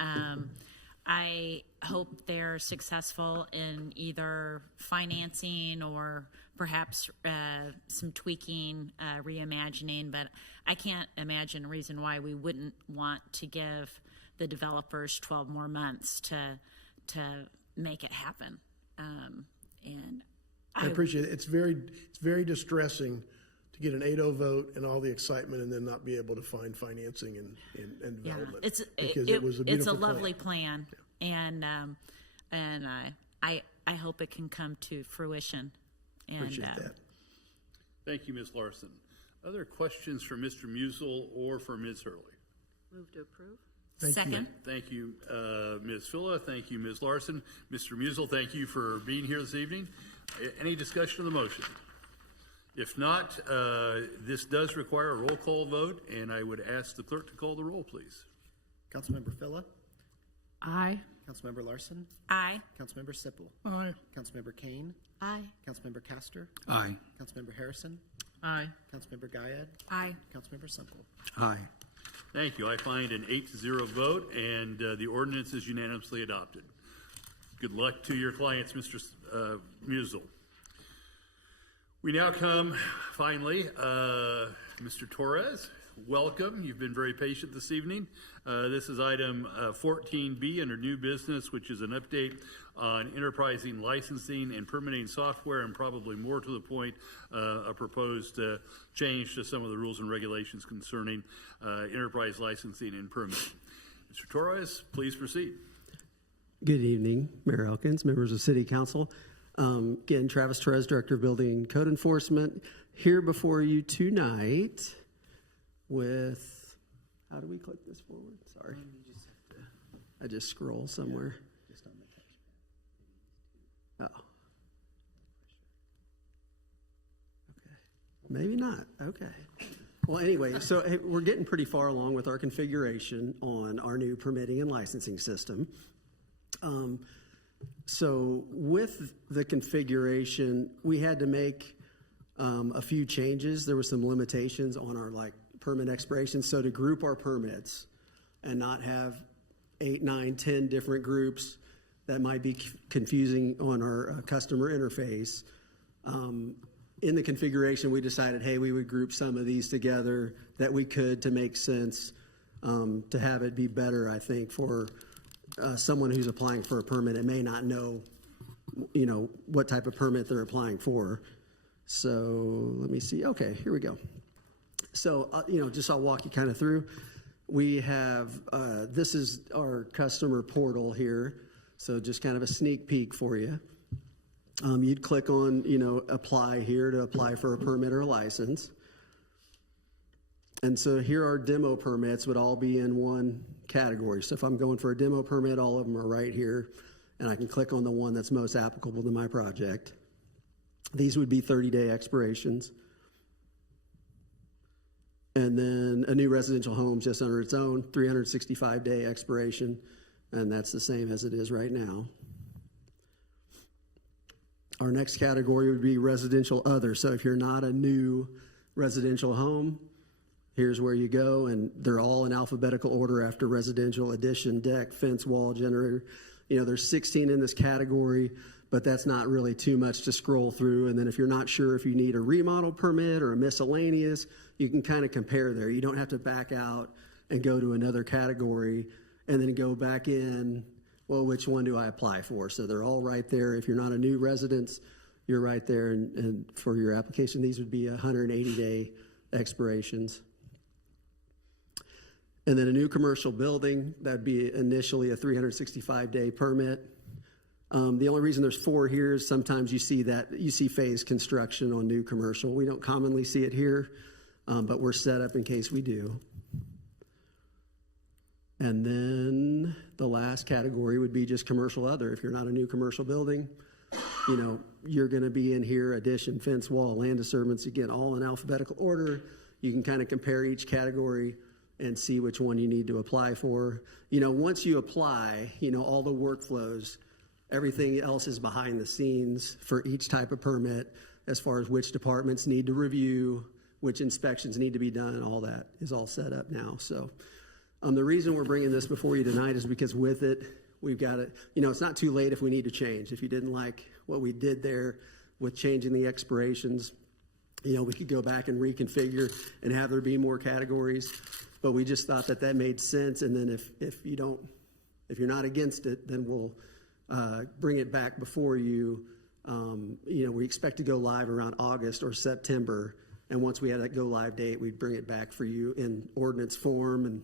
I hope they're successful in either financing or perhaps some tweaking, reimagining, but I can't imagine a reason why we wouldn't want to give the developers 12 more months to make it happen. And I appreciate it. It's very distressing to get an 8-0 vote and all the excitement and then not be able to find financing and development. It was a beautiful it's a lovely plan, and I hope it can come to fruition. And, appreciate that. Thank you, Ms. Larson. Other questions for Mr. Musel or for Ms. Hurley? Move to approve. Second. Thank you, Ms. Filla. Thank you, Ms. Larson. Mr. Musel, thank you for being here this evening. Any discussion of the motion? If not, this does require a roll call vote, and I would ask the clerk to call the roll, please. Councilmember Filla, Aye. Councilmember Larson, Aye. Councilmember Sipple, Aye. Councilmember Kane, Aye. Councilmember Castor, Aye. Councilmember Harrison, Aye. Councilmember Guyad, Aye. Councilmember Semple. Aye. Thank you. I find an 8-0 vote, and the ordinance is unanimously adopted. Good luck to your clients, Mr. Musel. We now come, finally, Mr. Torres. Welcome. You've been very patient this evening. This is item 14B under new business, which is an update on enterprising licensing and permitting software, and probably more to the point, a proposed change to some of the rules and regulations concerning enterprise licensing and permitting. Mr. Torres, please proceed. Good evening, Mayor Elkins, members of City Council. Again, Travis Torres, Director of Building and Code Enforcement, here before you tonight with, how do we click this forward? Sorry. I just scroll somewhere. Oh. Okay. Maybe not. Okay. Well, anyway, so hey, we're getting pretty far along with our configuration on our new permitting and licensing system. So with the configuration, we had to make a few changes. There were some limitations on our permit expiration. So to group our permits and not have 8, 9, 10 different groups that might be confusing on our customer interface. In the configuration, we decided, hey, we would group some of these together that we could to make sense, to have it be better, I think, for someone who's applying for a permit and may not know, what type of permit they're applying for. So let me see. Okay, here we go. So, just I'll walk you kind of through. We have, this is our customer portal here. So just kind of a sneak peek for you. You'd click on, apply here to apply for a permit or a license. And so here our demo permits would all be in one category. So if I'm going for a demo permit, all of them are right here. And I can click on the one that's most applicable to my project. These would be 30-day expirations. And then a new residential home just under its own 365-day expiration, and that's the same as it is right now. Our next category would be residential other. So if you're not a new residential home, here's where you go, and they're all in alphabetical order after residential: addition, deck, fence, wall, generator. You know, there's 16 in this category, but that's not really too much to scroll through. And then if you're not sure if you need a remodel permit or a miscellaneous, you can kind of compare there. You don't have to back out and go to another category and then go back in, well, which one do I apply for? So they're all right there. If you're not a new residence, you're right there. And for your application, these would be 180-day expirations. And then a new commercial building, that'd be initially a 365-day permit. The only reason there's 4 here is sometimes you see phase construction on new commercial. We don't commonly see it here, but we're set up in case we do. And then the last category would be just commercial other. If you're not a new commercial building, you know, you're going to be in here: addition, fence, wall, land disturbance, again, all in alphabetical order. You can kind of compare each category and see which one you need to apply for. You know, once you apply, you know, all the workflows, everything else is behind the scenes for each type of permit, as far as which departments need to review, which inspections need to be done, and all that is all set up now. So the reason we're bringing this before you tonight is because with it, we've got it, you know, it's not too late if we need to change. If you didn't like what we did there with changing the expirations, you know, we could go back and reconfigure and have there be more categories. But we just thought that made sense. And then if you're not against it, then we'll bring it back before you. You know, we expect to go live around August or September. And once we have that go live date, we'd bring it back for you in ordinance form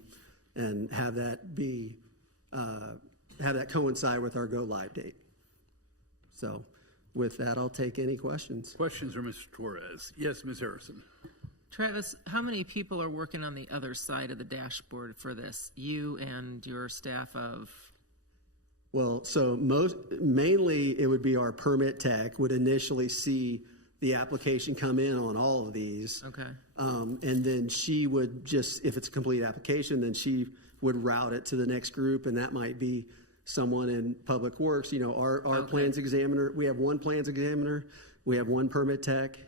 and have that be have that coincide with our go live date. So with that, I'll take any questions. Questions for Mr. Torres? Yes, Ms. Harrison. Travis, how many people are working on the other side of the dashboard for this? You and your staff of? Well, so mainly it would be our permit tech would initially see the application come in on all of these. Okay. And then she would just, if it's a complete application, then she would route it to the next group, and that might be someone in Public Works. You know, our plans examiner, we have one plans examiner, we have one permit tech.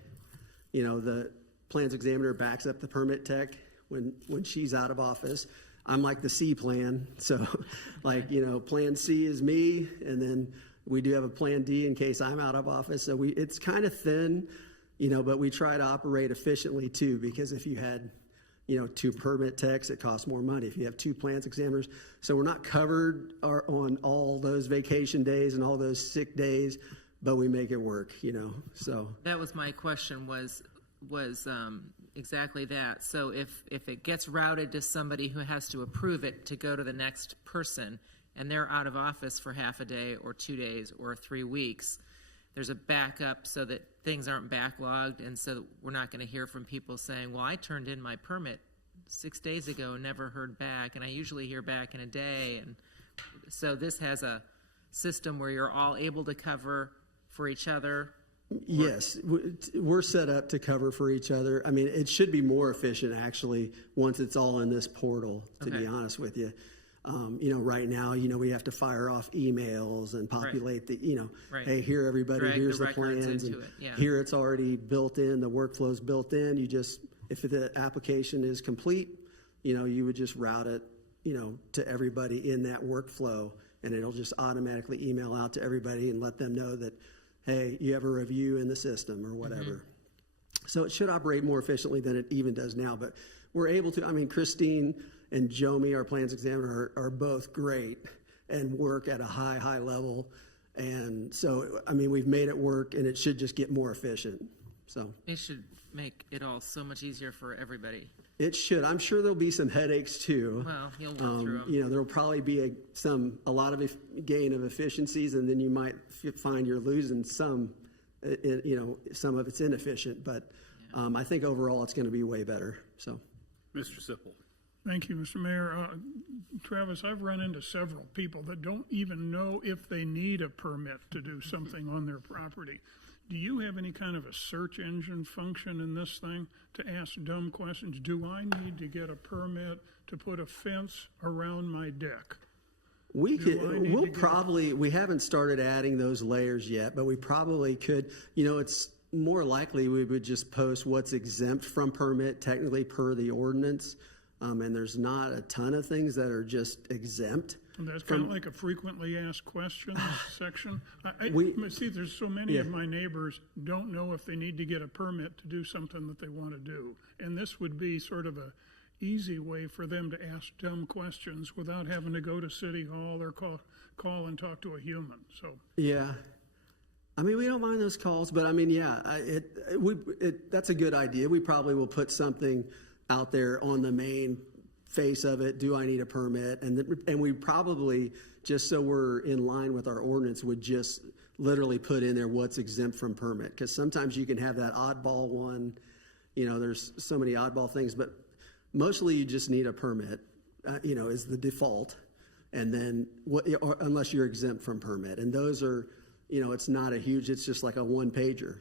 You know, the plans examiner backs up the permit tech when she's out of office. I'm like the C plan, so like, you know, plan C is me, and then we do have a plan D in case I'm out of office. So it's kind of thin, you know, but we try to operate efficiently too, because if you had, you know, 2 permit techs, it costs more money. If you have 2 plans examiners, so we're not covered on all those vacation days and all those sick days, but we make it work, you know. So that was my question, was exactly that. So if it gets routed to somebody who has to approve it to go to the next person, and they're out of office for half a day or 2 days or 3 weeks, there's a backup so that things aren't backlogged, and so we're not going to hear from people saying, well, I turned in my permit 6 days ago and never heard back, and I usually hear back in a day. And so this has a system where you're all able to cover for each other. Yes, we're set up to cover for each other. I mean, it should be more efficient, actually, once it's all in this portal, to be honest with you. You know, right now, you know, we have to fire off emails and populate the, you know, hey, here, everybody, drag here's the the plans. And yeah. here it's already built in, the workflow's built in. You just, if the application is complete, you know, you would just route it, you know, to everybody in that workflow, and it'll just automatically email out to everybody and let them know that, hey, you have a review in the system or whatever. Mm-hmm. So it should operate more efficiently than it even does now. But we're able to, I mean, Christine and Jomi, our plans examiner, are both great and work at a high level. And so, I mean, we've made it work, and it should just get more efficient. So it should make it all so much easier for everybody. It should. I'm sure there'll be some headaches too. Well, you'll work through them. You know, there'll probably be a lot of gain of efficiencies, and then you might find you're losing some, you know, some of it's inefficient. But I think overall it's going to be way better. So, Mr. Sipple. Thank you, Mr. Mayor. Travis, I've run into several people that don't even know if they need a permit to do something on their property. do you have any kind of a search engine function in this thing to ask dumb questions? Do I need to get a permit to put a fence around my deck? We Do I could, need we'll to get- probably, we haven't started adding those layers yet, but we probably could, it's more likely we would just post what's exempt from permit technically per the ordinance. And there's not a ton of things that are just exempt. And that's kind of like a frequently asked questions section. See, there's so many of Yeah. my neighbors don't know if they need to get a permit to do something that they want to do. And this would be sort of a easy way for them to ask dumb questions without having to go to City Hall or call and talk to a human, so. Yeah. I mean, we don't mind those calls, but I mean, yeah, that's a good idea. We probably will put something out there on the main face of it. Do I need a permit? And we probably, just so we're in line with our ordinance, would just literally put in there what's exempt from permit. Because sometimes you can have that oddball one, there's so many oddball things, but mostly you just need a permit, is the default. And then unless you're exempt from permit. And those are, it's not a huge, it's just like a one pager.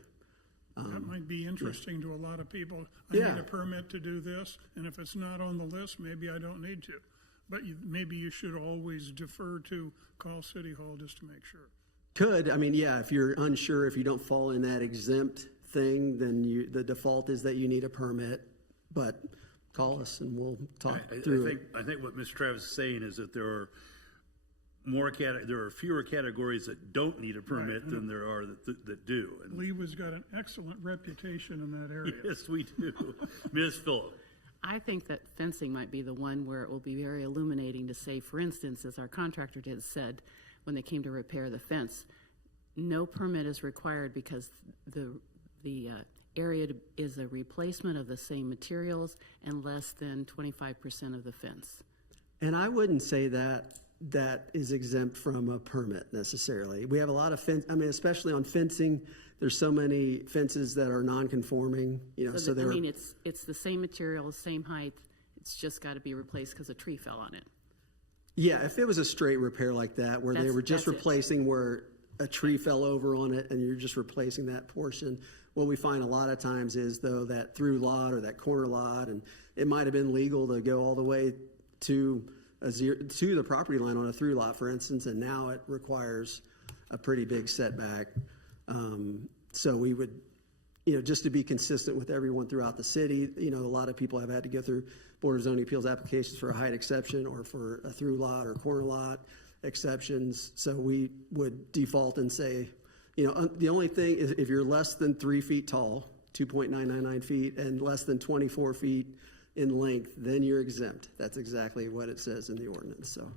That might be interesting to a lot of people. I need a permit to do this, and if it's not on the list, maybe I don't need to. But maybe you should always defer to call City Hall just to make sure. Could, I mean, yeah, if you're unsure, if you don't fall in that exempt thing, then the default is that you need a permit. But call us and we'll talk through it. I think what Mr. Travis is saying is that there are fewer categories that don't need a permit than there are that do. And Leawood's got an excellent reputation in that area. yes, we do. Ms. Phillip. I think that fencing might be the one where it will be very illuminating to say, for instance, as our contractor said when they came to repair the fence, no permit is required because the area is a replacement of the same materials and less than 25% of the fence. And I wouldn't say that is exempt from a permit necessarily. We have a lot of especially on fencing, there's so many fences that are non-conforming, it's the same material, same height. It's just got to be replaced because a tree fell on it. Yeah, if it was a straight repair like that, where they were just replacing where a tree fell over on it and you're just replacing that portion, what we find a lot of times is, though, that through lot or that corner lot, and it might have been legal to go all the way to the property line on a through lot, for instance, and now it requires a pretty big setback. So we would, just to be consistent with everyone throughout the city, a lot of people have had to go through Board of Zoning Appeals applications for a height exception or for a through lot or corner lot exceptions. So we would default and say, the only thing is if you're less than 3 feet tall, 2.999 feet, and less than 24 feet in length, then you're exempt. That's exactly what it says in the ordinance. So,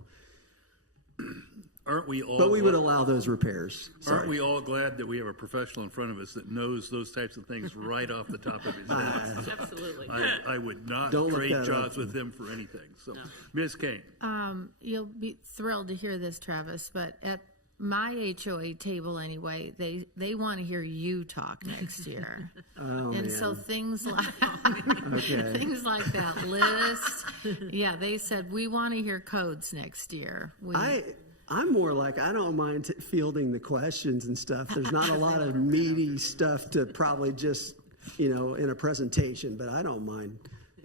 aren't we all? But we would allow those repairs. Aren't we all glad that we have a professional in front of us that knows those types of things right off the top of his head? Absolutely. I would not Don't look trade that jobs up. with him for anything. So, Ms. Kane. You'll be thrilled to hear this, Travis, but at my HOA table anyway, they want to hear you talk next year. So things like things like that list. Yeah, they said we want to hear codes next year. I'm more like, I don't mind fielding the questions and stuff. There's not a lot of meaty stuff to probably just, in a presentation, but I don't mind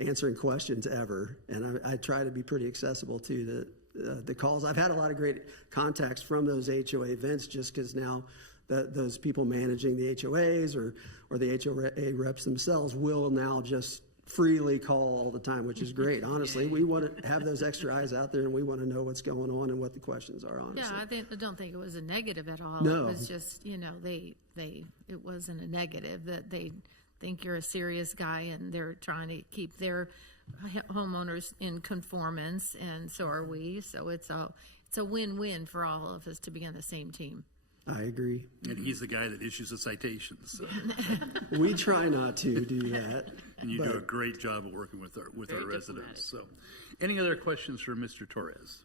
answering questions ever. And I try to be pretty accessible to the calls. I've had a lot of great contacts from those HOA events just because now those people managing the HOAs or the HOA reps themselves will now just freely call all the time, which is great. Honestly, we want to have those extra eyes out there and we want to know what's going on and what the questions are, honestly. Yeah, I don't think it was a negative at all. No. It was just, it wasn't a negative that they think you're a serious guy and they're trying to keep their homeowners in conformance, and so are we. So it's a win-win for all of us to be on the same team. I agree. And he's the guy that issues the citations. So. We try not to do that. And you do a great job of working with our residents. So, any other questions for Mr. Torres?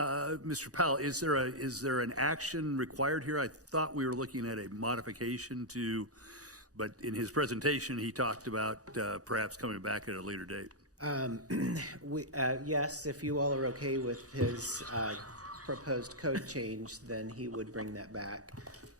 Mr. Powell, is there an action required here? I thought we were looking at a modification to, but in his presentation he talked about perhaps coming back at a later date. Yes, if you all are okay with his proposed code change, then he would bring that back.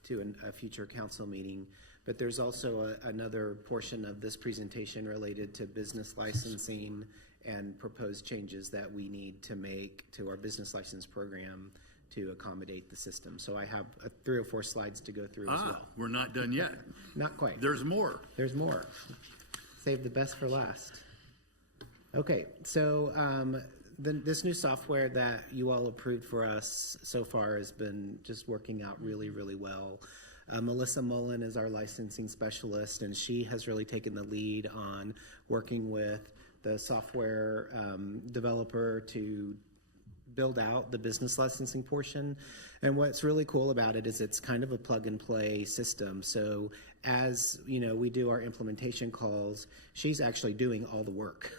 to a future council meeting. But there's also another portion of this presentation related to business licensing and proposed changes that we need to make to our business license program to accommodate the system. So I have 3 or 4 slides to go through as well. We're not done yet. Not quite. There's more. There's more. Save the best for last. Okay, so this new software that you all approved for us so far has been just working out really, really well. Melissa Mullen is our licensing specialist, and she has really taken the lead on working with the software developer to build out the business licensing portion. And what's really cool about it is it's kind of a plug and play system. So as we do our implementation calls, she's actually doing all the work.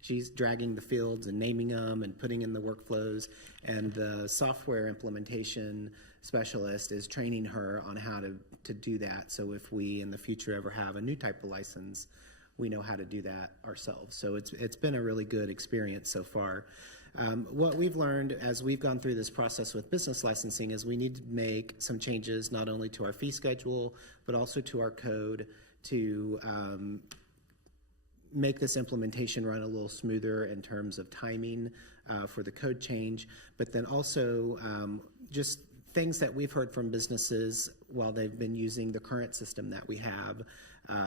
She's dragging the fields and naming them and putting in the workflows, and the software implementation specialist is training her on how to do that. So if we in the future ever have a new type of license, we know how to do that ourselves. So it's been a really good experience so far. What we've learned as we've gone through this process with business licensing is we need to make some changes not only to our fee schedule, but also to our code to make this implementation run a little smoother in terms of timing for the code change, but then also just things that we've heard from businesses while they've been using the current system that we have,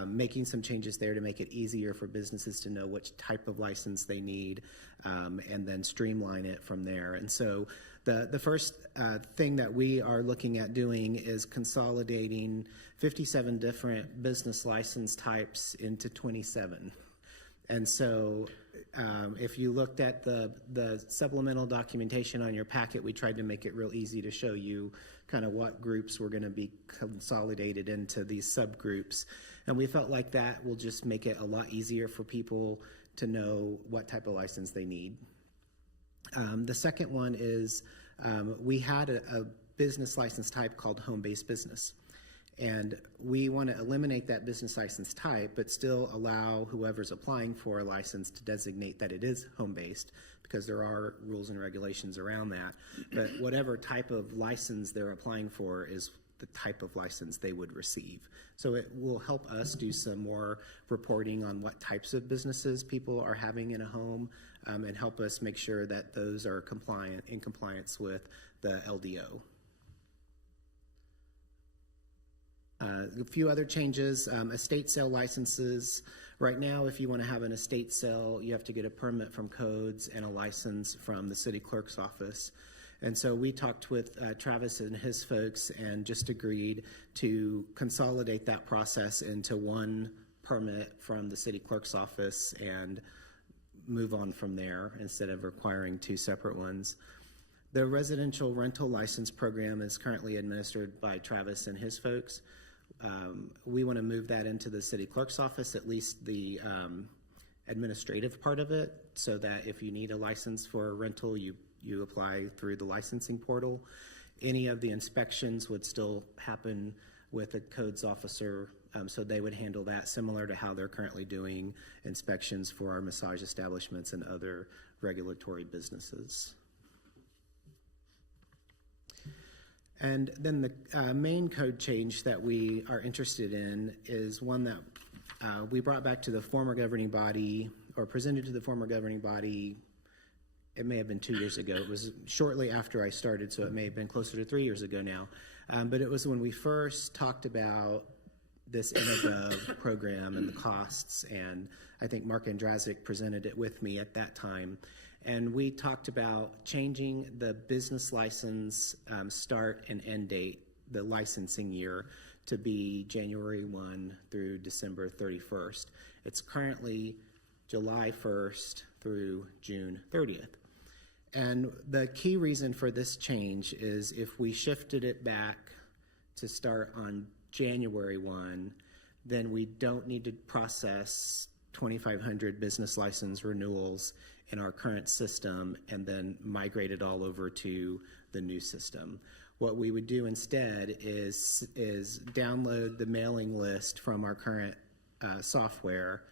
making some changes there to make it easier for businesses to know which type of license they need, and then streamline it from there. And so the first thing that we are looking at doing is consolidating 57 different business license types into 27. And so if you looked at the supplemental documentation on your packet, we tried to make it real easy to show you kind of what groups were going to be consolidated into these subgroups. And we felt like that will just make it a lot easier for people to know what type of license they need. The second one is we had a business license type called home-based business. And we want to eliminate that business license type, but still allow whoever's applying for a license to designate that it is home-based, because there are rules and regulations around that. But whatever type of license they're applying for is the type of license they would receive. So it will help us do some more reporting on what types of businesses people are having in a home, and help us make sure that those are in compliance with the LDO. A few other changes, estate sale licenses. Right now, if you want to have an estate sale, you have to get a permit from codes and a license from the city clerk's office. And so we talked with Travis and his folks and just agreed to consolidate that process into one permit from the city clerk's office and move on from there instead of requiring 2 separate ones. The residential rental license program is currently administered by Travis and his folks. We want to move that into the city clerk's office, at least the administrative part of it, so that if you need a license for a rental, you apply through the licensing portal. Any of the inspections would still happen with a codes officer, so they would handle that similar to how they're currently doing inspections for our massage establishments and other regulatory businesses. And then the main code change that we are interested in is one that we brought back to the former governing body, or presented to the former governing body. It may have been 2 years ago. It was shortly after I started, so it may have been closer to 3 years ago now. But it was when we first talked about this InnoGov program and the costs, and I think Mark Andrazik presented it with me at that time. And we talked about changing the business license start and end date, the licensing year, to be January 1 through December 31st. It's currently July 1st through June 30th. And the key reason for this change is if we shifted it back to start on January 1, then we don't need to process 2,500 business license renewals in our current system and then migrate it all over to the new system. What we would do instead is download the mailing list from our current software,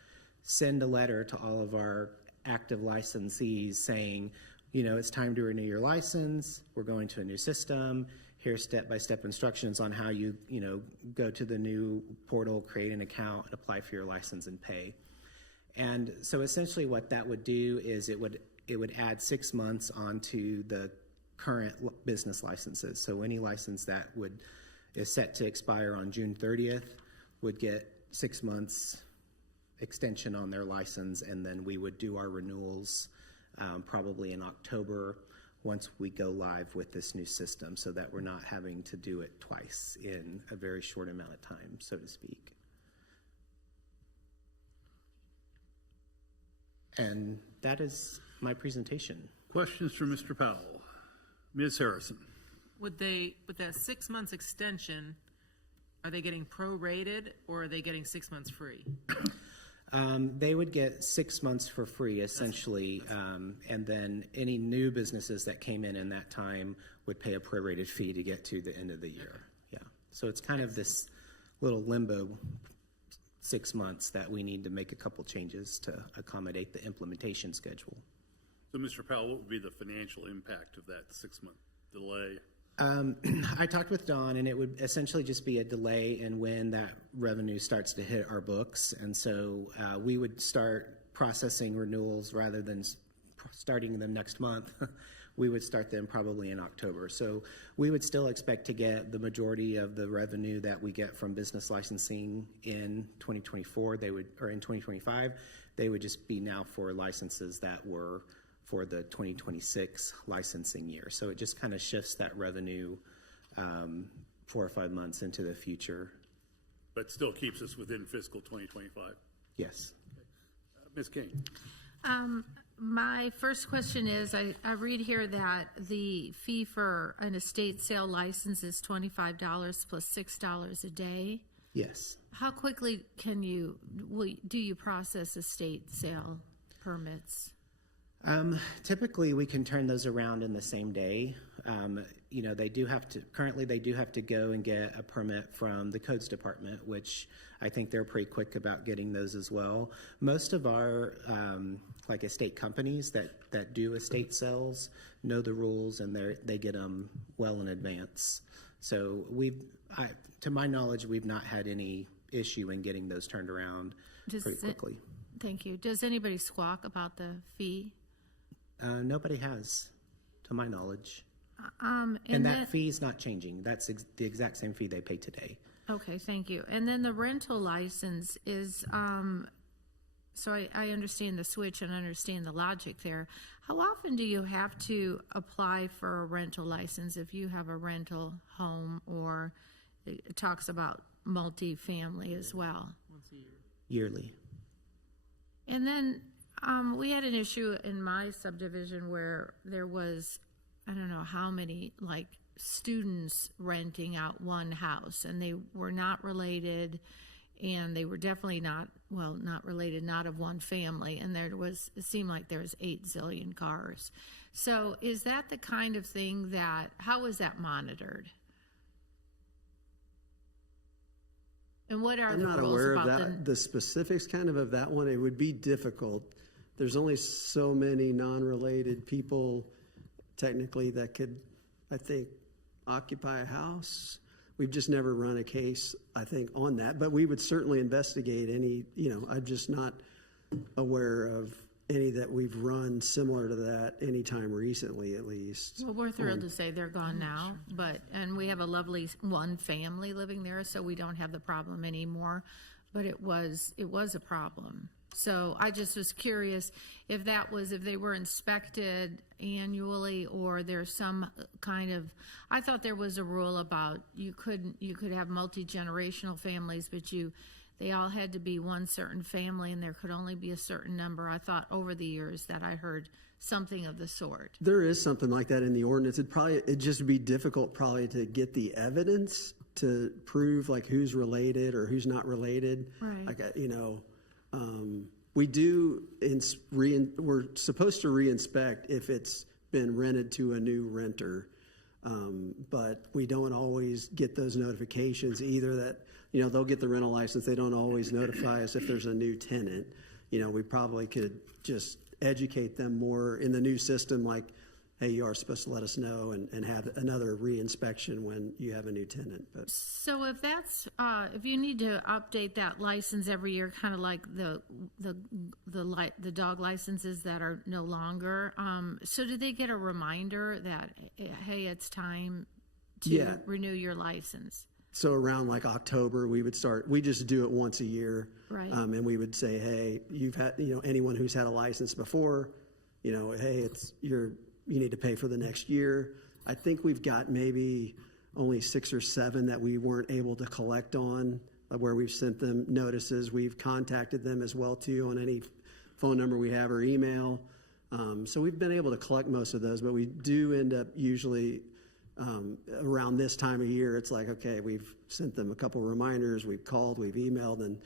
send a letter to all of our active licensees saying, it's time to renew your license, we're going to a new system, here's step-by-step instructions on how you go to the new portal, create an account, and apply for your license and pay. And so essentially what that would do is it would add 6 months onto the current business licenses. So any license that is set to expire on June 30th would get 6 months extension on their license, and then we would do our renewals probably in October once we go live with this new system, so that we're not having to do it twice in a very short amount of time, so to speak. And that is my presentation. Questions for Mr. Powell? Ms. Harrison. With that 6 months extension, are they getting prorated or are they getting 6 months free? They would get 6 months for free, essentially, and then any new businesses that came in that time would pay a prorated fee to get to the end of the year. Yeah, so it's kind of this little limbo 6 months that we need to make a couple changes to accommodate the implementation schedule. So, Mr. Powell, what would be the financial impact of that 6 month delay? I talked with Don, and it would essentially just be a delay in when that revenue starts to hit our books. And so we would start processing renewals rather than starting them next month. We would start them probably in October. So we would still expect to get the majority of the revenue that we get from business licensing in 2024. Or in 2025. They would just be now for licenses that were for the 2026 licensing year. So it just kind of shifts that revenue 4 or 5 months into the future. But still keeps us within fiscal 2025. Yes. Ms. King. My first question is, I read here that the fee for an estate sale license is $25 plus $6 a day. Yes. How quickly do you process estate sale permits? Typically, we can turn those around in the same day. They do have to go and get a permit from the codes department, which I think they're pretty quick about getting those as well. Most of our estate companies that do estate sales know the rules, and they get them well in advance. So to my knowledge, we've not had any issue in getting those turned around pretty quickly. Thank you. Does anybody squawk about the fee? Nobody has, to my knowledge. And that fee is not changing. That's the exact same fee they pay today. Okay, thank you. And then the rental license is, so I understand the switch and understand the logic there. How often do you have to apply for a rental license if you have a rental home, or it talks about multifamily as well? Once a year. Yearly. And then we had an issue in my subdivision where there was, I don't know how many, students renting out one house, and they were not related, and they were definitely not related, not of one family, and it seemed like there was 8 zillion cars. So is that the kind of thing how is that monitored? And what are the rules about I'm not aware of the specifics of that one. It would be difficult. There's only so many non-related people technically that could, I think, occupy a house. We've just never run a case, I think, on that. But we would certainly investigate any, I'm just not aware of any that we've run similar to that anytime recently, at least. Well, we're thrilled to say they're gone now, and we have a lovely one family living there, so we don't have the problem anymore. But it was a problem. So I just was curious if they were inspected annually, or there's some kind of, I thought there was a rule about you could have multi-generational families, but they all had to be one certain family, and there could only be a certain number. I thought over the years that I heard something of the sort. There is something like that in the ordinance. It'd just be difficult probably to get the evidence to prove who's related or who's not related. Right. We do. We're supposed to reinspect if it's been rented to a new renter, but we don't always get those notifications either. That they'll get the rental license. They don't always notify us if there's a new tenant. We probably could just educate them more in the new system, hey, you are supposed to let us know and have another re-inspection when you have a new tenant. But So if that's, if you need to update that license every year, kind of like the dog licenses that are no longer, so do they get a reminder that, hey, it's time to renew your license? so around like October, we just do it once a year. Right. And we would say, hey, you've had, anyone who's had a license before, hey, you need to pay for the next year. I think we've got maybe only 6 or 7 that we weren't able to collect on, where we've sent them notices. We've contacted them as well too on any phone number we have or email. So we've been able to collect most of those, but we do end up usually around this time of year, it's like, okay, we've sent them a couple reminders, we've called, we've emailed, and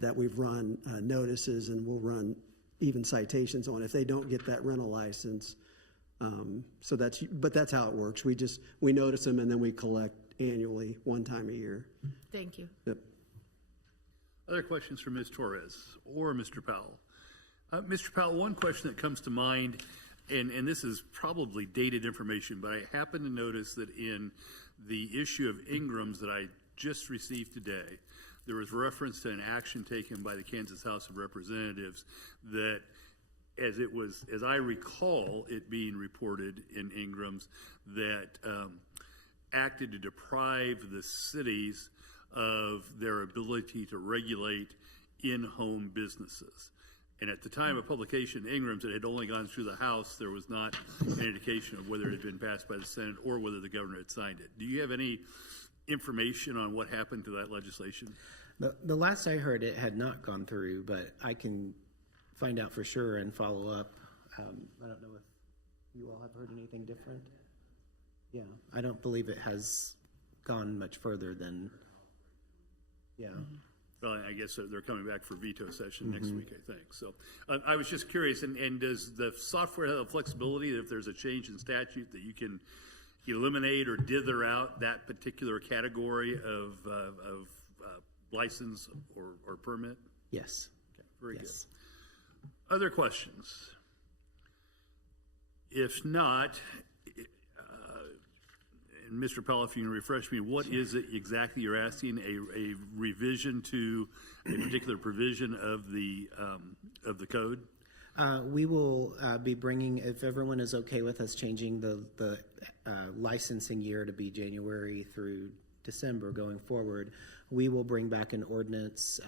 that we've run notices, and we'll run even citations on if they don't get that rental license. But that's how it works. We notice them and then we collect annually one time a year. Thank you. Yep. Other questions for Ms. Torres or Mr. Powell? Mr. Powell, one question that comes to mind, and this is probably dated information, but I happen to notice that in the issue of Ingram's that I just received today, there was reference to an action taken by the Kansas House of Representatives that, as I recall it being reported in Ingram's, that acted to deprive the cities of their ability to regulate in-home businesses. And at the time of publication, Ingram's, it had only gone through the House. There was not an indication of whether it had been passed by the Senate or whether the governor had signed it. Do you have any information on what happened to that legislation? The last I heard, it had not gone through, but I can find out for sure and follow up. I don't know if you all have heard anything different. Yeah, I don't believe it has gone much further than, yeah. Well, I guess they're coming back for veto session next week, I think. So I was just curious, and does the software have the flexibility that if there's a change in statute that you can eliminate or dither out that particular category of license or permit? Yes. Okay, very yes. good. Other questions? If not, and Mr. Powell, if you can refresh me, what is it exactly you're asking? A revision to a particular provision of the code? We will be bringing, if everyone is okay with us changing the licensing year to be January through December going forward, we will bring back an ordinance,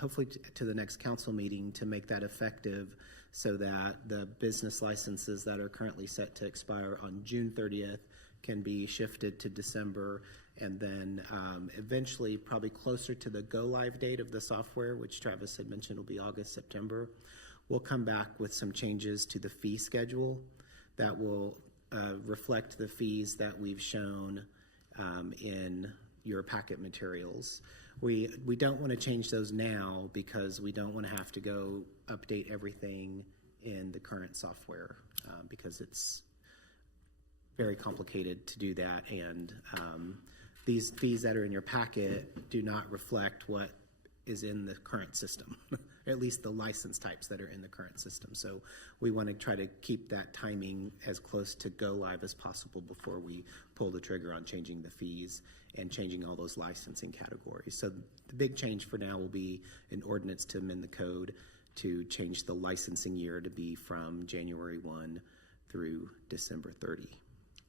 hopefully to the next council meeting, to make that effective so that the business licenses that are currently set to expire on June 30th can be shifted to December, and then eventually, probably closer to the go-live date of the software, which Travis had mentioned will be August, September, we'll come back with some changes to the fee schedule that will reflect the fees that we've shown in your packet materials. We don't want to change those now because we don't want to have to go update everything in the current software because it's very complicated to do that, and these fees that are in your packet do not reflect what is in the current system, at least the license types that are in the current system. So we want to try to keep that timing as close to go live as possible before we pull the trigger on changing the fees and changing all those licensing categories. So the big change for now will be an ordinance to amend the code to change the licensing year to be from January 1 through December 30.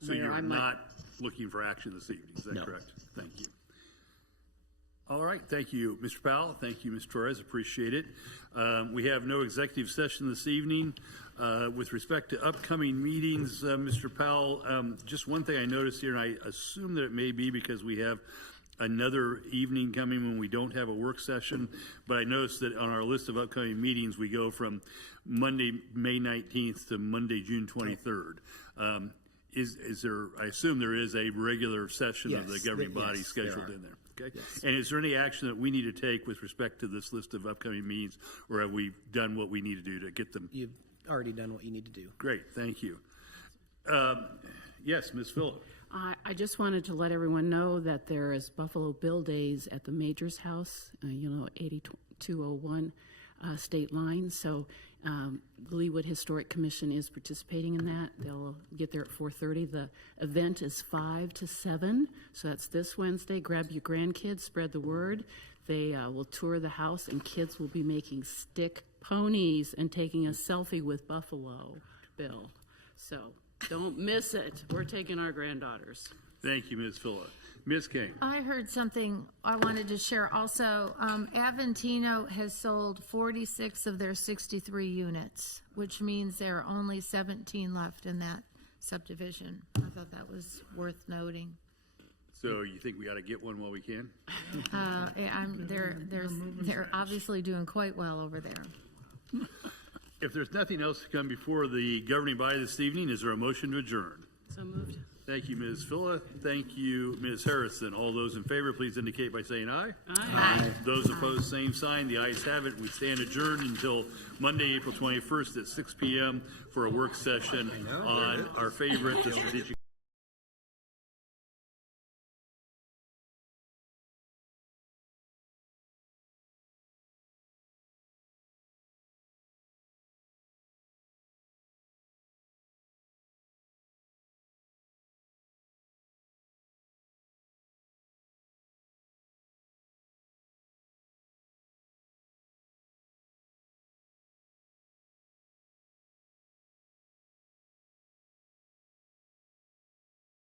So you're not looking for action this evening, is that correct? Thank you. All right, thank you, Mr. Powell. Thank you, Ms. Torres. Appreciate it. We have no executive session this evening. With respect to upcoming meetings, Mr. Powell, just one thing I noticed here, and I assume that it may be because we have another evening coming when we don't have a work session, but I noticed that on our list of upcoming meetings, we go from Monday, May 19th to Monday, June 23rd. Is there, I assume there is a regular session of the governing body scheduled in there. Okay. Yes. And is there any action that we need to take with respect to this list of upcoming meetings, or have we done what we need to do to get them? You've already done what you need to do. Great, thank you. Yes, Ms. Phillip. I just wanted to let everyone know that there is Buffalo Bill Days at the Major's house, 8201 State Line. So The Leawood Historic Commission is participating in that. They'll get there at 4:30. The event is 5 to 7, so that's this Wednesday. Grab your grandkids, spread the word. They will tour the house, and kids will be making stick ponies and taking a selfie with Buffalo Bill. So don't miss it. We're taking our granddaughters. Thank you, Ms. Phillip. Ms. King. I heard something I wanted to share also. Aventino has sold 46 of their 63 units, which means there are only 17 left in that subdivision. I thought that was worth noting. So you think we ought to get one while we can? They're obviously doing quite well over there. If there's nothing else to come before the governing body this evening, is there a motion to adjourn? So moved. Thank you, Ms. Phillip. Thank you, Ms. Harrison. All those in favor, please indicate by saying aye. Aye. Those opposed, same sign. The ayes have it. We stand adjourned until Monday, April 21st at 6 p.m. for a work session on our favorite, the strategic